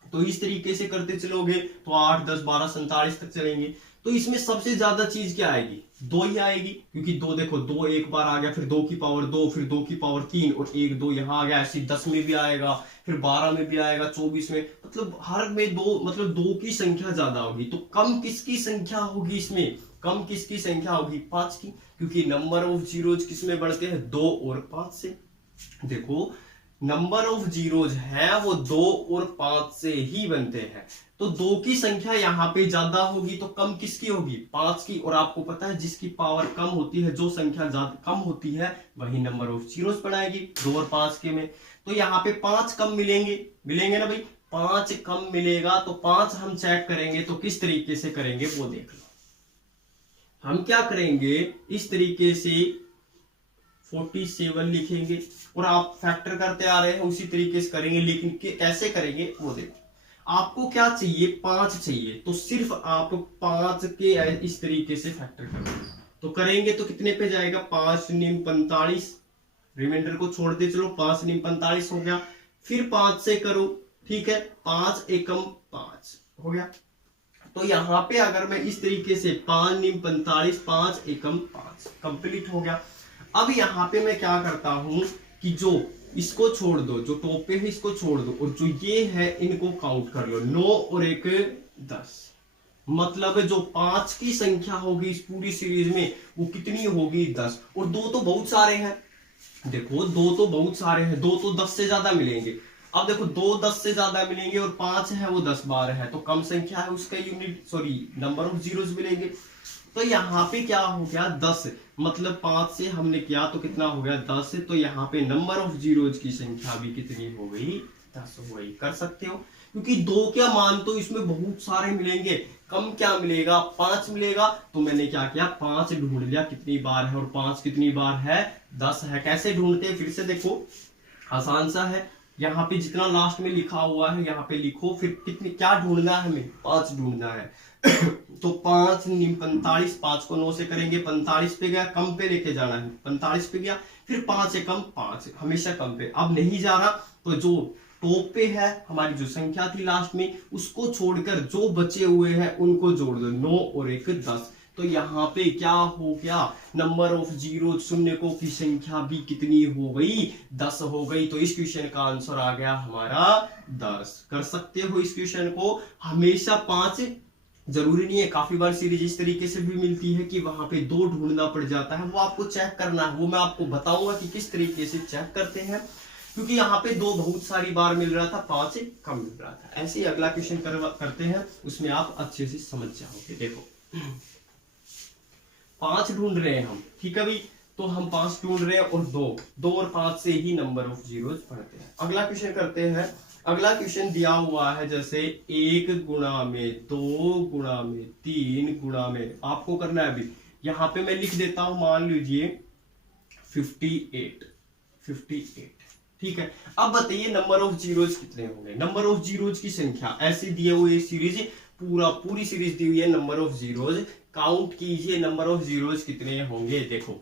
तो इस तरीके से करते चलोगे तो 8 10 12 47 तक चलेंगे। तो इसमें सबसे ज्यादा चीज क्या आएगी, 2 ही आएगी, क्योंकि 2 देखो 2 एक बार आ गया, फिर 2 की पावर 2, फिर 2 की पावर 3 और 1 2 यहाँ आ गया, ऐसे 10 में भी आएगा, फिर 12 में भी आएगा, 24 में, मतलब हर में 2, मतलब 2 की संख्या ज्यादा होगी। तो कम किसकी संख्या होगी इसमें, कम किसकी संख्या होगी 5 की, क्योंकि नंबर ऑफ जीरोज किसमें बढ़ते हैं 2 और 5 से। देखो नंबर ऑफ जीरोज है वो 2 और 5 से ही बनते हैं, तो 2 की संख्या यहाँ पे ज्यादा होगी तो कम किसकी होगी 5 की। और आपको पता है जिसकी पावर कम होती है, जो संख्या ज्यादा कम होती है वही नंबर ऑफ जीरोज बनाएगी 2 और 5 के में। तो यहाँ पे 5 कम मिलेंगे ना भाई, 5 कम मिलेगा तो 5 हम चेक करेंगे तो किस तरीके से करेंगे वो देख लो। हम क्या करेंगे इस तरीके से 47 लिखेंगे और आप फैक्टर करते आ रहे हैं उसी तरीके से करेंगे, लेकिन कैसे करेंगे वो देखो। आपको क्या चाहिए 5 चाहिए, तो सिर्फ आप 5 के इस तरीके से फैक्टर करेंगे, तो करेंगे तो कितने पे जाएगा 5 9 45, रिमाइंडर को छोड़ते चलो 5 9 45 हो गया। फिर 5 से करो ठीक है, 5 एकम 5 हो गया। तो यहाँ पे अगर मैं इस तरीके से 5 निम 45 5 एकम 5 कंप्लीट हो गया। अब यहाँ पे मैं क्या करता हूं कि जो इसको छोड़ दो, जो टॉप पे है इसको छोड़ दो, और जो ये है इनको काउंट कर लो, 9 और 1 10। मतलब जो 5 की संख्या होगी इस पूरी सीरीज में वो कितनी होगी 10। और 2 तो बहुत सारे हैं, देखो 2 तो बहुत सारे हैं, 2 तो 10 से ज्यादा मिलेंगे। अब देखो 2 10 से ज्यादा मिलेंगे और 5 है वो 10 बार है, तो कम संख्या है उसका unit sorry number of zeros मिलेंगे। तो यहाँ पे क्या हो गया 10, मतलब 5 से हमने किया तो कितना हो गया 10। तो यहाँ पे नंबर ऑफ जीरोज की संख्या भी कितनी हो गई 10 हो गई। कर सकते हो, क्योंकि 2 क्या मान तो इसमें बहुत सारे मिलेंगे, कम क्या मिलेगा 5 मिलेगा। तो मैंने क्या किया 5 ढूंढ लिया कितनी बार है, और 5 कितनी बार है 10 है। कैसे ढूंढते हैं फिर से देखो, आसान सा है। यहाँ पे जितना लास्ट में लिखा हुआ है यहाँ पे लिखो, फिर कितने क्या ढूंढना है हमें 5 ढूंढना है। तो 5 निम 45, 5 को 9 से करेंगे 45 पे गया, कम पे लेके जाना है 45 पे गया, फिर 5 से कम 5 हमेशा कम पे। अब नहीं जा रहा तो जो टॉप पे है हमारी जो संख्या थी लास्ट में उसको छोड़कर जो बचे हुए हैं उनको जोड़ दो, 9 और 1 10। तो यहाँ पे क्या हो गया नंबर ऑफ जीरो, शून्यकों की संख्या भी कितनी हो गई 10 हो गई। तो इस क्वेश्चन का आंसर आ गया हमारा 10। कर सकते हो इस क्वेश्चन को। हमेशा 5 जरूरी नहीं है, काफी बार सीरीज इस तरीके से भी मिलती है कि वहां पे 2 ढूंढना पड़ जाता है, वो आपको चेक करना है। वो मैं आपको बताऊंगा कि किस तरीके से चेक करते हैं, क्योंकि यहाँ पे 2 बहुत सारी बार मिल रहा था, 5 कम मिल रहा था। ऐसे ही अगला क्वेश्चन करते हैं, उसमें आप अच्छे से समझ जाओगे। देखो 5 ढूंढ रहे हैं हम, ठीक है भाई, तो हम 5 ढूंढ रहे हैं और 2 और 5 से ही नंबर ऑफ जीरोज पढ़ते हैं। अगला क्वेश्चन करते हैं। अगला क्वेश्चन दिया हुआ है जैसे 1 गुणा में 2 गुणा में 3 गुणा में, आपको करना है अभी। यहां पे मैं लिख देता हूं, मान लीजिए 58, ठीक है। अब बताइए नंबर ऑफ जीरोज कितने होंगे। नंबर ऑफ जीरोज की संख्या ऐसे दिए हुए सीरीज, पूरी सीरीज दी हुई है नंबर ऑफ जीरोज। काउंट कीजिए नंबर ऑफ जीरोज कितने होंगे। देखो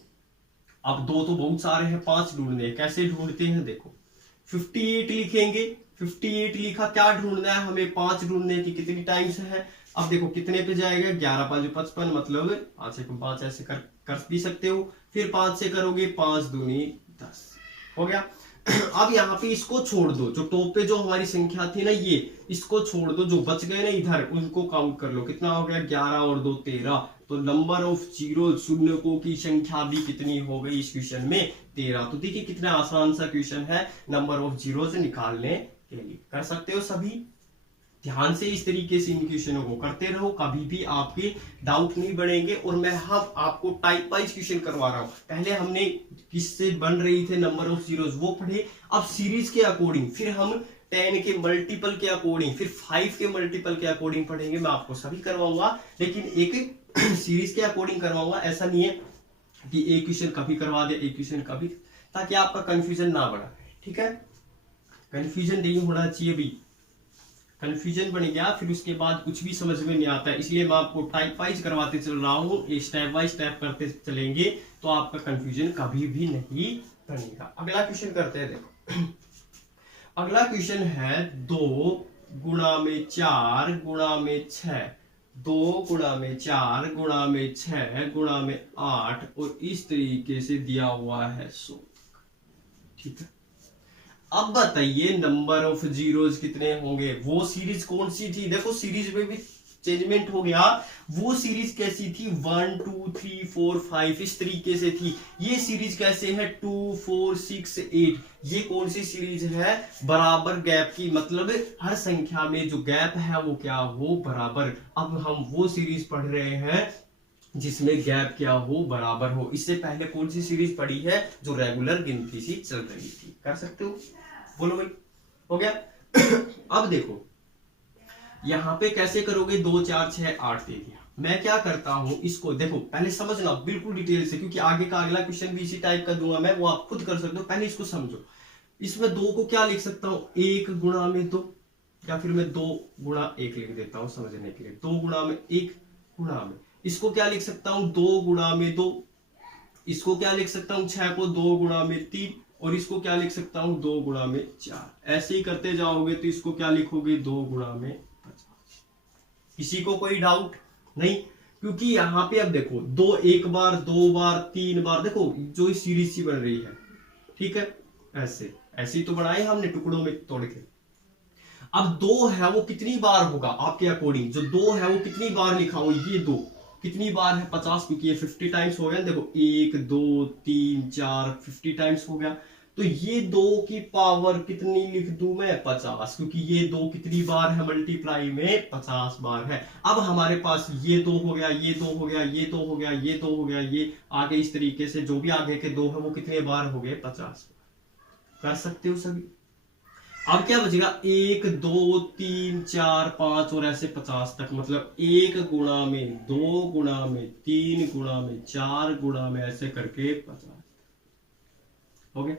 अब 2 तो बहुत सारे हैं, 5 ढूंढने हैं। कैसे ढूंढते हैं देखो, 58 लिखेंगे, 58 लिखा, क्या ढूंढना है हमें 5 ढूंढने की कितनी टाइम्स है। अब देखो कितने पे जाएगा 11 5 55, मतलब 5 से 5 ऐसे कर भी सकते हो। फिर 5 से करोगे 5 दूनी 10 हो गया। अब यहाँ पे इसको छोड़ दो, जो टॉप पे जो हमारी संख्या थी ना ये, इसको छोड़ दो, जो बच गए ना इधर उनको काउंट कर लो। कितना हो गया 11 और 2 13। तो नंबर ऑफ जीरो, शून्यकों की संख्या भी कितनी हो गई इस क्वेश्चन में 13। तो देखिए कितना आसान सा क्वेश्चन है नंबर ऑफ जीरोज निकालने के लिए। कर सकते हो सभी, ध्यान से इस तरीके से इन क्वेश्चनों को करते रहो, कभी भी आपके डाउट नहीं बढ़ेंगे। और मैं हम आपको टाइप वाइज क्वेश्चन करवा रहा हूं। पहले हमने किससे बन रही थे नंबर ऑफ जीरोज वो पढ़े, अब सीरीज के अकॉर्डिंग, फिर हम 10 के मल्टीपल के अकॉर्डिंग, फिर 5 के मल्टीपल के अकॉर्डिंग पढ़ेंगे। मैं आपको सभी करवाऊंगा, लेकिन एक सीरीज के अकॉर्डिंग करवाऊंगा। ऐसा नहीं है कि एक क्वेश्चन कभी करवा दे एक क्वेश्चन कभी, ताकि आपका कंफ्यूजन ना बढ़ा, ठीक है। कंफ्यूजन नहीं होना चाहिए भी, कंफ्यूजन बन गया फिर उसके बाद कुछ भी समझ में नहीं आता है। इसलिए मैं आपको टाइप वाइज करवाते चल रहा हूँ, स्टेप बाय स्टेप करते चलेंगे तो आपका कंफ्यूजन कभी भी नहीं बनेगा। अगला क्वेश्चन करते हैं। देखो अगला क्वेश्चन है 2 गुणा में 4 गुणा में 6, 2 गुणा में 4 गुणा में 6 गुणा में 8, और इस तरीके से दिया हुआ है 100, ठीक है। अब बताइए नंबर ऑफ जीरोज कितने होंगे। वो सीरीज कौन सी थी, देखो सीरीज में भी चेंजमेंट हो गया। वो सीरीज कैसी थी 1 2 3 4 5 इस तरीके से थी। ये सीरीज कैसे है 2 4 6 8, ये कौन सी सीरीज है बराबर गैप की, मतलब हर संख्या में जो गैप है वो क्या हो बराबर। अब हम वो सीरीज पढ़ रहे हैं जिसमें गैप क्या हो बराबर हो। इससे पहले कौन सी सीरीज पढ़ी है जो रेगुलर गिनती सी चल रही थी। कर सकते हो, बोलो भाई, हो गया। अब देखो यहां पे कैसे करोगे, 2 4 6 8 दे दिया। मैं क्या करता हूं इसको, देखो पहले समझना बिल्कुल डिटेल से, क्योंकि आगे का अगला क्वेश्चन भी इसी टाइप का दूंगा मैं, वो आप खुद कर सकते हो। पहले इसको समझो। इसमें 2 को क्या लिख सकता हूं 1 गुणा में 2, या फिर मैं 2 गुणा 1 लिख देता हूं समझने के लिए। 2 गुणा में 1 गुणा में, इसको क्या लिख सकता हूं 2 गुणा में 2, इसको क्या लिख सकता हूं 6 को 2 गुणा में 3, और इसको क्या लिख सकता हूं 2 गुणा में 4। ऐसे ही करते जाओगे तो इसको क्या लिखोगे 2 गुणा में 50। किसी को कोई डाउट नहीं? क्योंकि यहां पे अब देखो दो, एक बार, 2 बार, 3 बार, देखो जो इस सीरीज सी बन रही है, ठीक है, ऐसे ऐसे ही तो बनाए हमने टुकड़ों में तोड़ के। अब 2 है वो कितनी बार होगा आपके अकॉर्डिंग? जो 2 है वो कितनी बार लिखा हो? ये 2 कितनी बार है? 50, क्योंकि ये 50 टाइम्स हो गया। देखो 1 2 3 4 50 टाइम्स हो गया। तो ये 2 की पावर कितनी लिख दूं मैं? 50, क्योंकि ये 2 कितनी बार है मल्टीप्लाई में? 50 बार है। अब हमारे पास ये 2 हो गया, ये 2 हो गया, ये 2 हो गया, ये 2 हो गया, ये आगे इस तरीके से जो भी आगे के 2 है वो कितने बार हो गए? 50। कर सकते हो सभी? अब क्या बचेगा? 1 2 3 4 5 और ऐसे 50 तक, मतलब 1 गुणा में 2 गुणा में 3 गुणा में 4 गुणा में ऐसे करके 50 हो गया।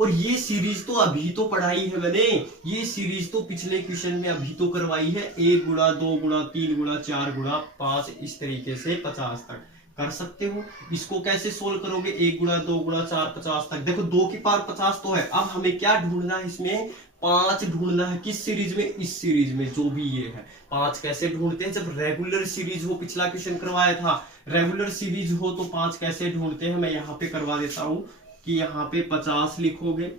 और ये सीरीज तो अभी तो पढ़ाई है मैंने, ये सीरीज तो पिछले क्वेश्चन में अभी तो करवाई है। 1 गुणा 2 गुणा 3 गुणा 4 गुणा 5 इस तरीके से 50 तक कर सकते हो। इसको कैसे सोल्व करोगे? 1 गुणा 2 गुणा 4 50 तक। देखो 2 की पावर 50 तो है। अब हमें क्या ढूंढना है? इसमें 5 ढूंढना है। किस सीरीज में? इस सीरीज में, जो भी ये है। 5 कैसे ढूंढते हैं? जब रेगुलर सीरीज हो, पिछला क्वेश्चन करवाया था, रेगुलर सीरीज हो तो 5 कैसे ढूंढते हैं? मैं यहाँ पे करवा देता हूं कि यहाँ पे 50 लिखोगे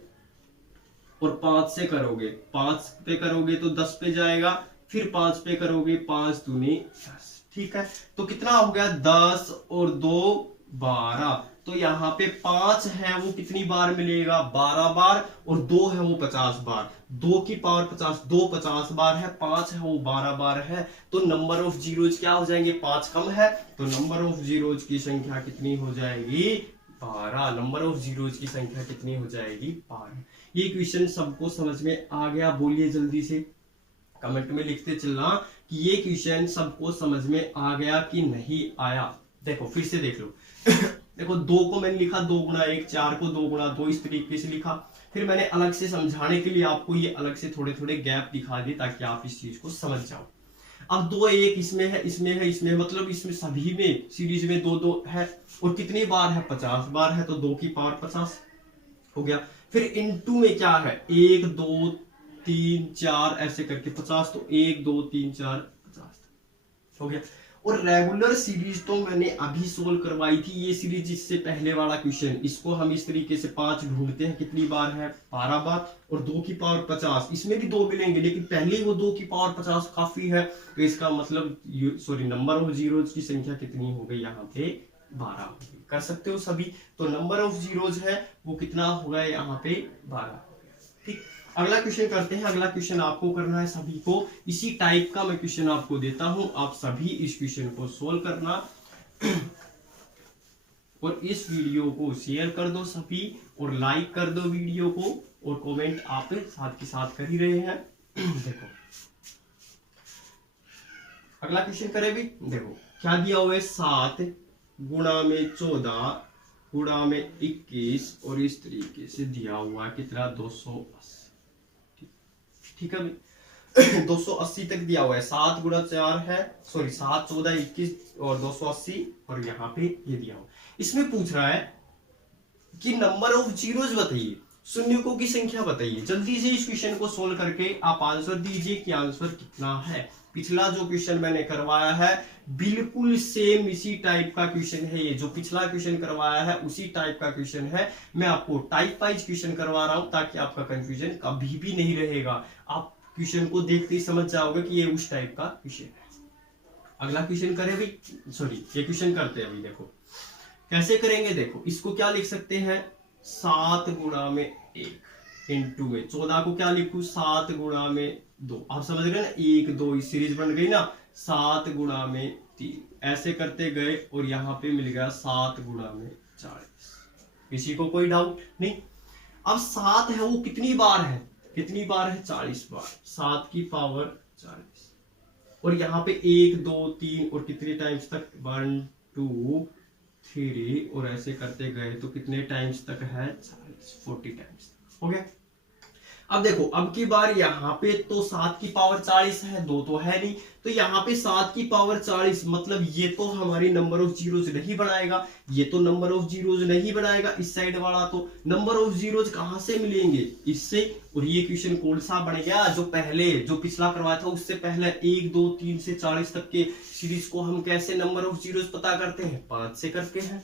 और 5 से करोगे, 5 पे करोगे तो 10 पे जाएगा, फिर 5 पे करोगे 5 दूनी 10। ठीक है, तो कितना हो गया? 10 और 2 12। तो यहाँ पे 5 है वो कितनी बार मिलेगा? 12 बार। और 2 है वो 50 बार। 2 की पावर 50, 2 50 बार है, 5 है वो 12 बार है। तो नंबर ऑफ जीरोज क्या हो जाएंगे? 5 कम है, तो नंबर ऑफ जीरोज की संख्या कितनी हो जाएगी? 12। नंबर ऑफ जीरोज की संख्या कितनी हो जाएगी? 12। ये क्वेश्चन सबको समझ में आ गया? बोलिए जल्दी से कमेंट में लिखते चलना कि ये क्वेश्चन सबको समझ में आ गया कि नहीं आया। देखो फिर से देख लो देखो 2 को मैंने लिखा 2 गुणा 1, 4 को 2 गुणा 2, इस तरीके से लिखा। फिर मैंने अलग से समझाने के लिए आपको ये अलग से थोड़े थोड़े गैप दिखा दिए ताकि आप इस चीज को समझ जाओ। अब 2 1 इसमें है, इसमें है, इसमें, मतलब इसमें सभी में सीरीज में 2 2 है। और कितनी बार है? 50 बार है। तो 2 की पावर 50 हो गया। फिर इनटू में क्या है? 1 2 3 4 ऐसे करके 50। तो 1 2 3 4 50 हो गया। और रेगुलर सीरीज तो मैंने अभी सोल्व करवाई थी, ये सीरीज इससे पहले वाला क्वेश्चन। इसको हम इस तरीके से 5 ढूंढते हैं, कितनी बार है? 12 बार। और 2 की पावर 50, इसमें भी 2 मिलेंगे, लेकिन पहले ही वो 2 की पावर 50 काफी है। तो इसका मतलब सॉरी, नंबर ऑफ जीरोज की संख्या कितनी हो गई यहाँ पे? 12 हो गई। कर सकते हो सभी? तो नंबर ऑफ जीरोज है वो कितना होगा यहाँ पे? 12। ठीक, अगला क्वेश्चन करते हैं। अगला क्वेश्चन आपको करना है सभी को, इसी टाइप का मैं क्वेश्चन आपको देता हूं, आप सभी इस क्वेश्चन को सोल्व करना और इस वीडियो को शेयर कर दो सभी, और लाइक कर दो वीडियो को, और कमेंट आप साथ के साथ कर ही रहे हैं देखो अगला क्वेश्चन करें भी। देखो क्या दिया हुआ है? 7 गुणा में 14 गुणा में 21, और इस तरीके से दिया हुआ है कितना? 280। ठीक है 280 तक दिया हुआ है। 7 गुणा 4 है, सॉरी 7 14 21 और 280, और यहाँ पे ये दिया हुआ। इसमें पूछ रहा है कि नंबर ऑफ जीरोज बताइए, शून्यकों की संख्या बताइए। जल्दी से इस क्वेश्चन को सोल्व करके आप आंसर दीजिए कि आंसर कितना है। पिछला जो क्वेश्चन मैंने करवाया है बिल्कुल सेम इसी टाइप का क्वेश्चन है। ये जो पिछला क्वेश्चन करवाया है उसी टाइप का क्वेश्चन है। मैं आपको टाइप वाइज क्वेश्चन करवा रहा हूं ताकि आपका कंफ्यूजन कभी भी नहीं रहेगा। आप क्वेश्चन को देखते ही समझ जाओगे कि ये उस टाइप का क्वेश्चन है। अगला क्वेश्चन करें भी, सॉरी ये क्वेश्चन करते हैं अभी। देखो कैसे करेंगे? देखो इसको क्या लिख सकते हैं? 7 गुणा में 1 इंटू में 14 को क्या लिखूं? 7 गुणा में 2। आप समझ गए ना? 1 2 इस सीरीज बन गई ना। 7 गुणा में 3 ऐसे करते गए, और यहाँ पे मिल गया 7 गुणा में 40। किसी को कोई डाउट नहीं? अब 7 है वो कितनी बार है? कितनी बार है? 40 बार। 7 की पावर 40। और यहाँ पे 1 2 3 और कितने टाइम्स तक? 1 2 3, और ऐसे करते गए तो कितने टाइम्स तक है? 40 टाइम्स हो गया। अब देखो, अब की बार यहाँ पे तो 7 की पावर 40 है, 2 तो है नहीं, तो यहाँ पे 7 की पावर 40 मतलब ये तो हमारी नंबर ऑफ जीरोज नहीं बनाएगा, ये तो नंबर ऑफ जीरोज नहीं बनाएगा, इस साइड वाला तो नंबर ऑफ जीरोज कहां से मिलेंगे, इससे। और ये क्वेश्चन कौन सा बन गया, जो पहले जो पिछला करवाया था उससे पहले 1 2 3 से 40 तक के सीरीज को हम कैसे नंबर ऑफ जीरोज पता करते हैं, 5 से करते हैं।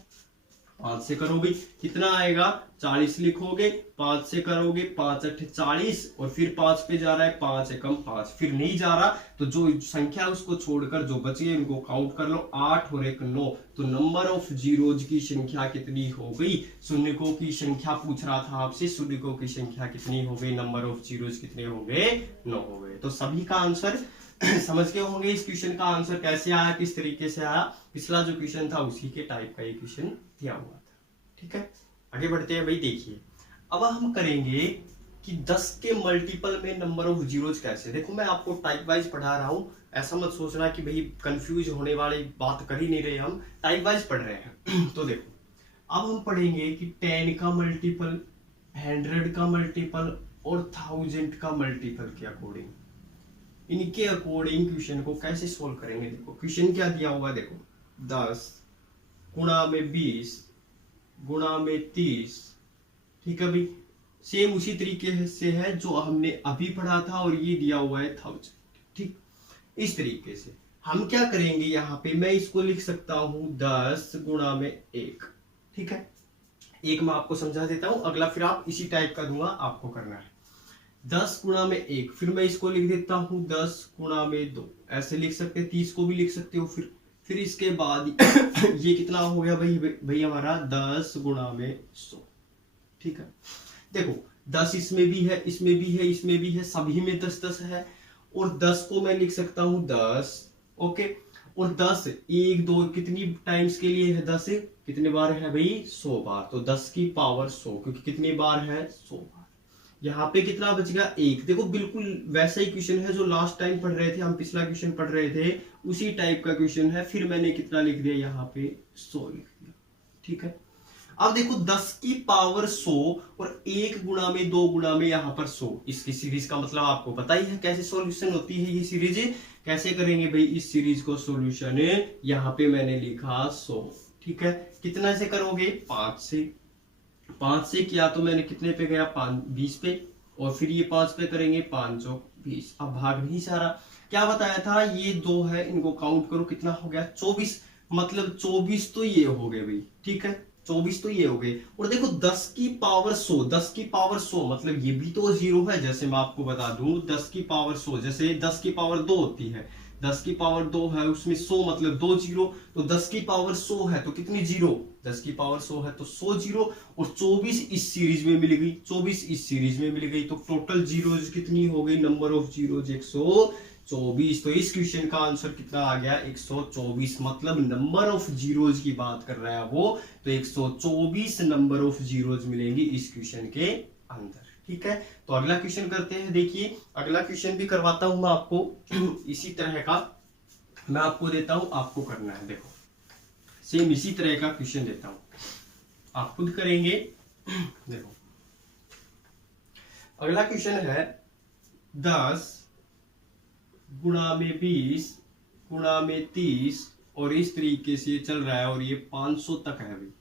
5 से करोगे कितना आएगा, 40 लिखोगे, 5 से करोगे 5 8 40, और फिर 5 पे जा रहा है, 5 एकम 5, फिर नहीं जा रहा तो जो संख्या है उसको छोड़कर जो बची है इनको काउंट कर लो, 8 और 1 9। तो नंबर ऑफ जीरोज की संख्या कितनी हो गई, शून्यकों की संख्या पूछ रहा था आपसे, शून्यकों की संख्या कितनी हो गई, नंबर ऑफ जीरोज कितने हो गए, 9 हो गए। तो सभी का आंसर समझ गए होंगे। इस क्वेश्चन का आंसर कैसे आया, किस तरीके से आया, पिछला जो क्वेश्चन था उसी के टाइप का ये क्वेश्चन दिया हुआ था। ठीक है, आगे बढ़ते हैं भाई। देखिए अब हम करेंगे कि 10 के मल्टीपल में नंबर ऑफ जीरोज कैसे। देखो मैं आपको टाइप वाइज पढ़ा रहा हूं, ऐसा मत सोचना कि भाई कंफ्यूज होने वाली बात कर ही नहीं रहे, हम टाइप वाइज पढ़ रहे हैं। तो देखो अब हम पढ़ेंगे कि 10 का मल्टीपल, 100 का मल्टीपल और 1000 का मल्टीपल के अकॉर्डिंग, इनके अकॉर्डिंग क्वेश्चन को कैसे सोल्व करेंगे। देखो क्वेश्चन क्या दिया हुआ, देखो 10 गुणा में 20 गुणा में 30, ठीक है भाई, सेम उसी तरीके से है जो हमने अभी पढ़ा था, और ये दिया हुआ है 1000। ठीक, इस तरीके से हम क्या करेंगे, यहाँ पे मैं इसको लिख सकता हूं 10 गुणा में 1। ठीक है, एक मैं आपको समझा देता हूं, अगला फिर आप इसी टाइप का दूंगा, आपको करना है 10 गुणा में 1, फिर मैं इसको लिख देता हूं 10 गुणा में 2, ऐसे लिख सकते हैं, 30 को भी लिख सकते हो। फिर इसके बाद ये कितना हो गया भाई हमारा 10 गुणा में 100। ठीक है, देखो 10 इसमें भी है, इसमें भी है, इसमें भी है, सभी में 10 10 है, और 10 को मैं लिख सकता हूं 10। ओके, और 10 1 2 कितनी टाइम्स के लिए है, 10 कितने बार है भाई, 100 बार। तो 10 की पावर 100, क्योंकि कितनी बार है, 100 बार। यहाँ पे कितना बच गया, 1। देखो बिल्कुल वैसा ही क्वेश्चन है जो लास्ट टाइम पढ़ रहे थे हम, पिछला क्वेश्चन पढ़ रहे थे, उसी टाइप का क्वेश्चन है। फिर मैंने कितना लिख दिया, यहाँ पे 100 लिख दिया। ठीक है, अब देखो 10 की पावर 100 और 1 गुणा में 2 गुणा में यहाँ पर 100, इसकी सीरीज का मतलब आपको पता ही है कैसे सॉल्यूशन होती है ये सीरीज। कैसे करेंगे भाई इस सीरीज को सॉल्यूशन, यहाँ पे मैंने लिखा 100। ठीक है, कितना से करोगे, 5 से। 5 से किया तो मैंने कितने पे गया, 20 पे, और फिर ये 5 पे करेंगे, 5 और 20। अब भाग नहीं सारा, क्या बताया था, ये 2 है, इनको काउंट करो, कितना हो गया, 24। मतलब 24 तो ये हो गए भाई। ठीक है, 24 तो ये हो गए। और देखो 10 की पावर 100, 10 की पावर 100 मतलब ये भी तो 0 है। जैसे मैं आपको बता दूं 10 की पावर 100, जैसे 10 की पावर 2 होती है, 10 की पावर 2 है, उसमें 100 मतलब 2 जीरो, तो 10 की पावर 100 है तो कितनी जीरो, 10 की पावर 100 है तो 100 जीरो, और 24 इस सीरीज में मिल गई, 24 इस सीरीज में मिल गई, तो टोटल जीरोज कितनी हो गई, नंबर ऑफ जीरोज 124। तो इस क्वेश्चन का आंसर कितना आ गया, 124। मतलब नंबर ऑफ जीरोज की बात कर रहा है वो, तो 124 नंबर ऑफ जीरोज मिलेंगी इस क्वेश्चन के अंदर। ठीक है, तो अगला क्वेश्चन करते हैं। देखिए अगला क्वेश्चन भी करवाता हूं मैं आपको इसी तरह का, मैं आपको देता हूं, आपको करना है। देखो सेम इसी तरह का क्वेश्चन देता हूं, आप खुद करेंगे। देखो अगला क्वेश्चन है 10 गुणा में 20 गुणा में 30, और इस तरीके से चल रहा है, और ये 500 तक है भाई।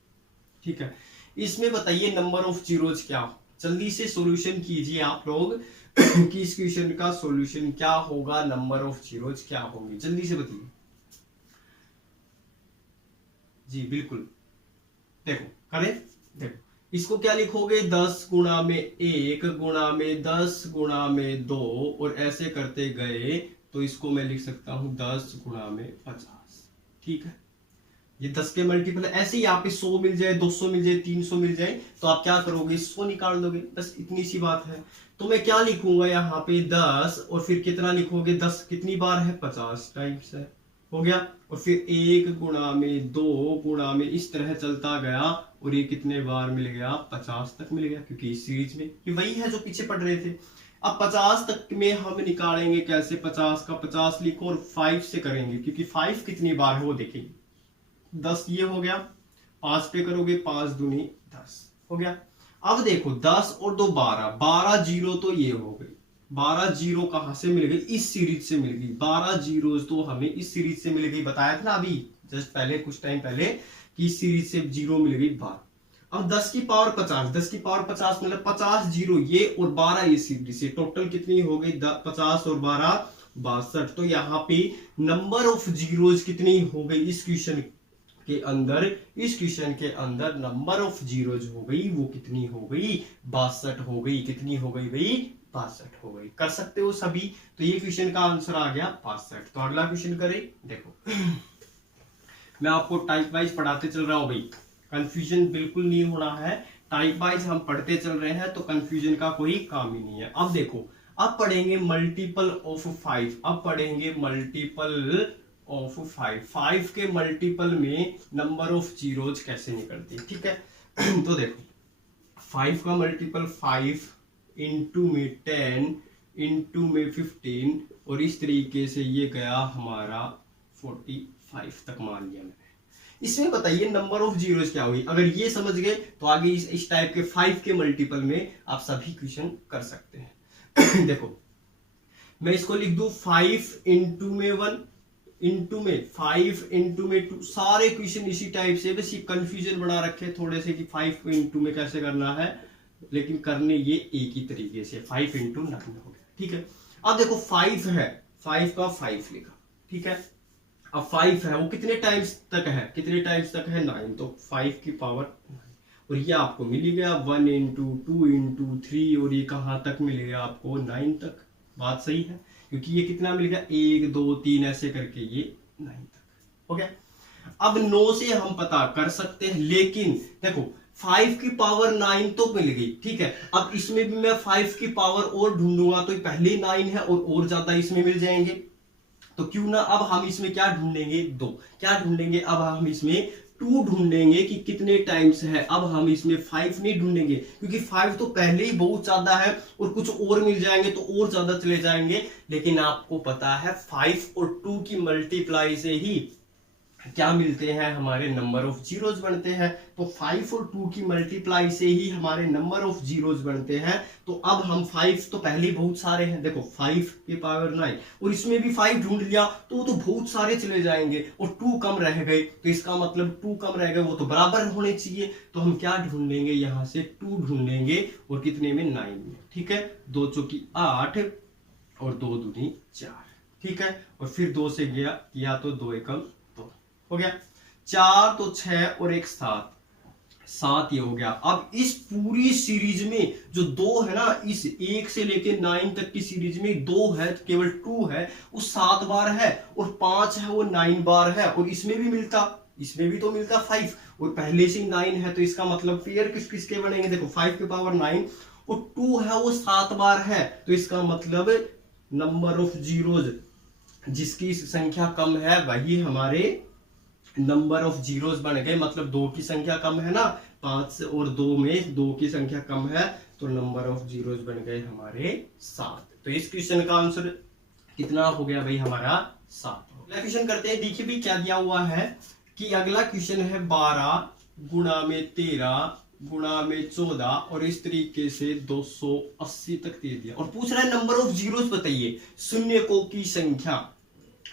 ठीक है, इसमें बताइए नंबर ऑफ जीरोज क्या हो। जल्दी से सॉल्यूशन कीजिए आप लोग कि इस क्वेश्चन का सॉल्यूशन क्या होगा, नंबर ऑफ जीरोज क्या होंगे, जल्दी से बताइए। जी बिल्कुल, देखो करें, देखो इसको क्या लिखोगे, 10 गुणा में 1 गुणा में 10 गुणा में 2, और ऐसे करते गए तो इसको मैं लिख सकता हूं 10 गुणा में 50। ठीक है, ये 10 के मल्टीपल है। ऐसे ही यहाँ पे 100 मिल जाए, 200 मिल जाए, 300 मिल जाए, तो आप क्या करोगे, 100 निकाल दोगे, बस इतनी सी बात है। तो मैं क्या लिखूंगा यहाँ पे 10, और फिर कितना लिखोगे, 10 कितनी बार है, 50 टाइम्स है, हो गया। और फिर 1 गुणा में 2 गुणा में, इस तरह चलता गया, और ये कितने बार मिल गया, 50 तक मिल गया, क्योंकि इस सीरीज में ये वही है जो पीछे पढ़ रहे थे। अब 50 तक में हम निकालेंगे कैसे, 50 का 50 लिखो और 5 से करेंगे, क्योंकि 5 कितनी बार है वो देखेंगे। 10 ये हो गया, 5 पे करोगे, 5 दूनी 10 हो गया। अब देखो 10 और 2 12, 12 जीरो तो ये हो गई, 12 जीरो कहां से मिल गई, इस सीरीज से मिल गई, 12 जीरो तो हमें इस सीरीज से मिल गई, बताया था ना अभी जस्ट पहले कुछ टाइम पहले कि इस सीरीज से जीरो मिल गई 12। अब 10 की पावर 50, 10 की पावर 50 मतलब 50 जीरो ये और 12 ये सीरीज से, टोटल कितनी हो गई 50 और 12 62। तो यहाँ पे नंबर ऑफ जीरोज कितनी हो गई इस क्वेश्चन के अंदर, इस क्वेश्चन के अंदर नंबर ऑफ जीरोज हो गई वो कितनी हो गई 62 हो गई, कितनी हो गई भाई 62 हो गई। कर सकते हो सभी, तो ये क्वेश्चन का आंसर आ गया 62। तो अगला क्वेश्चन करें, देखो मैं आपको टाइप वाइज पढ़ाते चल रहा हूं भाई, कंफ्यूजन बिल्कुल नहीं होना है, टाइप वाइज हम पढ़ते चल रहे हैं तो कंफ्यूजन का कोई काम ही नहीं है। अब देखो, अब पढ़ेंगे मल्टीपल ऑफ 5, अब पढ़ेंगे मल्टीपल ऑफ 5, 5 के मल्टीपल में नंबर ऑफ जीरोज कैसे निकलती है, ठीक है। तो देखो 5 का मल्टीपल 5 इंटू में 10 इंटू में 15 और इस तरीके से ये गया हमारा 45 तक मान लिया मैंने। इसमें बताइए नंबर ऑफ जीरोज क्या हुई, अगर ये समझ गए तो आगे इस टाइप के 5 के मल्टीपल में आप सभी क्वेश्चन कर सकते हैं। देखो मैं इसको लिख दूं 5 इंटू में 1 इंटू में 5 इंटू में 2, सारे क्वेश्चन इसी टाइप से, बस ये कंफ्यूजन बना रखे थोड़े से कि 5 को इंटू में कैसे करना है, लेकिन करने ये एक ही तरीके से 5 इंटू 9 हो गया, ठीक है। अब देखो 5 है, 5 का 5 लिखा, ठीक है। अब 5 है वो कितने टाइम्स तक है, कितने टाइम्स तक है 9, तो 5 की पावर 9, और ये आपको मिल ही गया 1 इंटू 2 इंटू 3, और ये कहां तक मिलेगा आपको 9 तक। बात सही है, क्योंकि ये कितना मिल गया 1 2 3 ऐसे करके ये 9 तक हो गया। अब 9 से हम पता कर सकते हैं, लेकिन देखो 5 की पावर 9 तो मिल गई, ठीक है। अब इसमें भी मैं 5 की पावर और ढूंढूंगा तो पहले 9 है और ज्यादा इसमें मिल जाएंगे, तो क्यों ना अब हम इसमें क्या ढूंढेंगे 2, क्या ढूंढेंगे अब हम इसमें 2 ढूंढेंगे कि कितने टाइम्स है। अब हम इसमें 5 नहीं ढूंढेंगे क्योंकि 5 तो पहले ही बहुत ज्यादा है और कुछ और मिल जाएंगे तो और ज्यादा चले जाएंगे, लेकिन आपको पता है 5 और 2 की मल्टीप्लाई से ही क्या मिलते हैं, हमारे नंबर ऑफ जीरोज बनते हैं। तो 5 और 2 की मल्टीप्लाई से ही हमारे नंबर ऑफ जीरोज बनते हैं। तो अब हम 5 तो पहले ही बहुत सारे हैं, देखो 5 की पावर 9 और इसमें भी 5 ढूंढ लिया तो बहुत सारे चले जाएंगे और 2 कम रह गए, तो इसका मतलब 2 कम रह गए वो तो बराबर होने चाहिए। तो हम क्या ढूंढेंगे, यहां से 2 ढूंढेंगे और कितने में 9 में, ठीक है। 2 चौकी 8 और 2 दूनी 4, ठीक है। और फिर 2 से गया किया तो 2 एकम 2 हो गया, 4 तो 6 और 1 7, 7 ये हो गया। अब इस पूरी सीरीज में जो 2 है ना, इस 1 से लेके 9 तक की सीरीज में 2 है, केवल 2 है वो 7 बार है, और 5 है वो 9 बार है, और इसमें भी मिलता, इसमें भी तो मिलता 5 और पहले से 9 है, तो इसका मतलब पेयर किस किसके बनेंगे, देखो 5 की पावर 9 और 2 है वो 7 बार है, तो इसका मतलब नंबर ऑफ जीरोज जिसकी संख्या कम है वही हमारे नंबर ऑफ जीरोज बन गए। मतलब 2 की संख्या कम है ना, 5 और 2 में 2 की संख्या कम है, तो नंबर ऑफ जीरोज बन गए हमारे 7। तो इस क्वेश्चन का आंसर कितना हो गया भाई हमारा 7। अगला क्वेश्चन करते हैं, देखिए भी क्या दिया हुआ है कि अगला क्वेश्चन है 12 गुणा में 13 गुणा में 14 और इस तरीके से 280 तक दे दिया, और पूछ रहा है नंबर ऑफ जीरोज बताइए, शून्यकों की संख्या।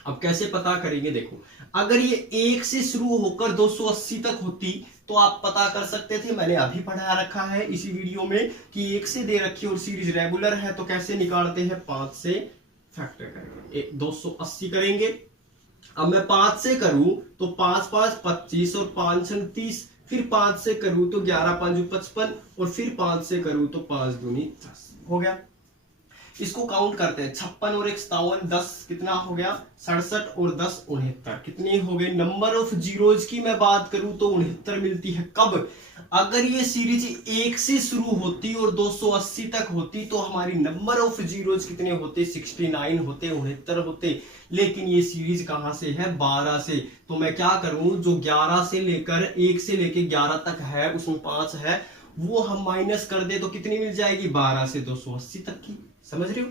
अब कैसे पता करेंगे, देखो अगर ये 1 से शुरू होकर 280 तक होती तो आप पता कर सकते थे, मैंने अभी पढ़ा रखा है इसी वीडियो में कि 1 से दे रखी और सीरीज रेगुलर है, तो कैसे निकालते हैं 5 से फैक्टर करेंगे, 280 करेंगे। अब मैं 5 से करूं तो 5 5 25 और 5 30, फिर 5 से करूं तो 11 5 55 और फिर 5 से करूं तो 5 दूनी 10 हो गया। इसको काउंट करते हैं, 56 और 1 57, 10 कितना हो गया 67 और 10 69, कितने हो गए। नंबर ऑफ जीरोज की मैं बात करूं तो 69 मिलती है। कब, अगर ये सीरीज 1 से शुरू होती और 280 तक होती तो हमारी नंबर ऑफ जीरोज कितने होते, 69 होते, 69 होते। लेकिन ये सीरीज कहां से है, 12 से, तो मैं क्या करूं, जो 11 से लेकर 1 से लेकर 11 तक है उसमें 5 है, वो हम माइनस कर दे तो कितनी मिल जाएगी, 12 से 280 तक की, समझ रहे हो।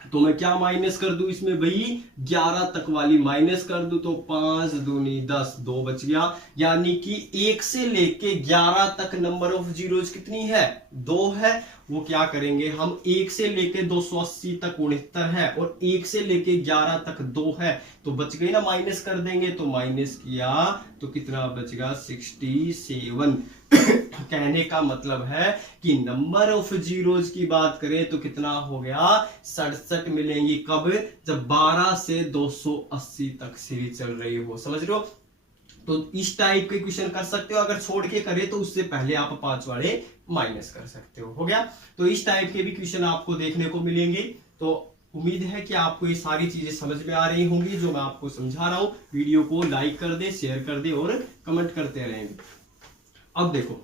तो मैं क्या माइनस कर दूं इसमें भाई, 11 तक वाली माइनस कर दूं, तो 5 दूनी 10, 2 बच गया। यानी कि 1 से लेके 11 तक नंबर ऑफ जीरोज कितनी है, 2 है। वो क्या करेंगे हम, 1 से लेके 280 तक 69 है, और 1 से लेके 11 तक 2 है, तो बच गई ना, माइनस कर देंगे, तो माइनस किया तो कितना बचेगा, 67। कहने का मतलब है कि नंबर ऑफ जीरोज की बात करें तो कितना हो गया, 67 मिलेंगी। कब, जब 12 से 280 तक सीरीज चल रही हो, समझ रहे हो। तो इस टाइप के क्वेश्चन कर सकते हो, अगर छोड़ के करे तो उससे पहले आप 5 वाले माइनस कर सकते हो गया। तो इस टाइप के भी क्वेश्चन आपको देखने को मिलेंगे। तो उम्मीद है कि आपको ये सारी चीजें समझ में आ रही होंगी जो मैं आपको समझा रहा हूं। वीडियो को लाइक कर दे, शेयर कर दे और कमेंट करते रहेंगे। अब देखो,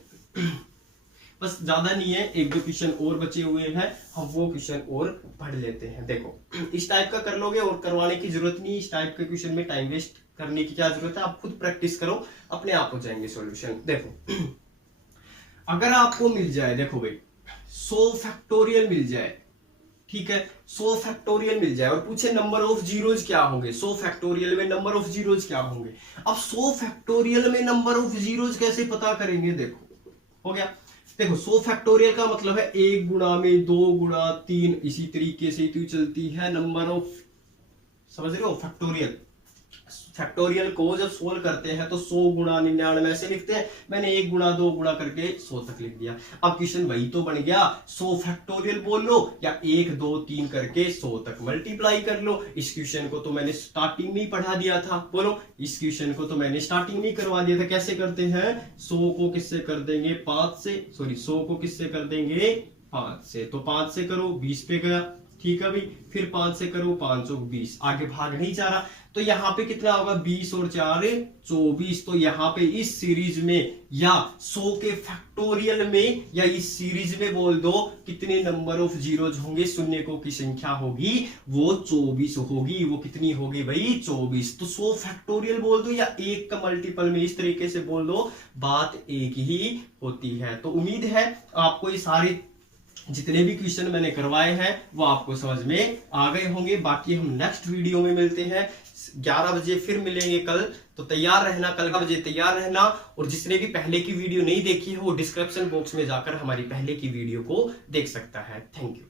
बस ज्यादा नहीं है, 1-2 क्वेश्चन और बचे हुए हैं, हम वो क्वेश्चन और पढ़ लेते हैं। देखो, इस टाइप का कर लोगे और करवाने की जरूरत नहीं, इस टाइप के क्वेश्चन में टाइम वेस्ट करने की क्या जरूरत है, आप खुद प्रैक्टिस करो, अपने आप हो जाएंगे सॉल्यूशन। देखो, अगर आपको मिल जाए, देखो भाई 100 फैक्टोरियल मिल जाए, ठीक है, 100 फैक्टोरियल मिल जाए और पूछे नंबर ऑफ जीरोज क्या होंगे, 100 फैक्टोरियल में नंबर ऑफ जीरोज क्या होंगे। अब 100 फैक्टोरियल में नंबर ऑफ जीरोज कैसे पता करेंगे, देखो हो गया। देखो 100 फैक्टोरियल का मतलब है 1 गुणा में 2 गुणा 3, इसी तरीके से तो चलती है नंबर ऑफ, समझ रहे हो, फैक्टोरियल। फैक्टोरियल को जब सोल्व करते हैं तो 100 गुणा 99 ऐसे लिखते हैं, मैंने 1 गुणा 2 गुणा करके 100 तक लिख दिया। अब क्वेश्चन वही तो बन गया, 100 फैक्टोरियल बोल लो या 1 2 3 करके 100 तक मल्टीप्लाई कर लो। इस क्वेश्चन को तो मैंने स्टार्टिंग में ही पढ़ा दिया था, बोलो, इस क्वेश्चन को तो मैंने स्टार्टिंग में ही करवा दिया था। कैसे करते हैं, 100 को किससे कर देंगे, 5 से, सॉरी 100 को किससे कर देंगे, 5 से, तो 5 से करो 20 पे गया, ठीक है भाई, फिर 5 से करो 5 और 20, आगे भाग नहीं जा रहा, तो यहां पे कितना होगा, 20 और 4 24। तो यहां पे इस सीरीज में या 100 के फैक्टोरियल में या इस सीरीज में बोल दो कितने नंबर ऑफ जीरोज होंगे, शून्य की संख्या होगी वो 24 होगी। वो कितनी होगी भाई, 24। तो 100 फैक्टोरियल बोल दो या 1 का मल्टीपल में इस तरीके से बोल दो, बात एक ही होती है। तो उम्मीद है आपको ये सारी जितने भी क्वेश्चन मैंने करवाए हैं वो आपको समझ में आ गए होंगे। बाकी हम नेक्स्ट वीडियो में मिलते हैं, 11 बजे फिर मिलेंगे कल, तो तैयार रहना, कल 11 बजे तैयार रहना। और जिसने भी पहले की वीडियो नहीं देखी है वो डिस्क्रिप्शन बॉक्स में जाकर हमारी पहले की वीडियो को देख सकता है। Thank you.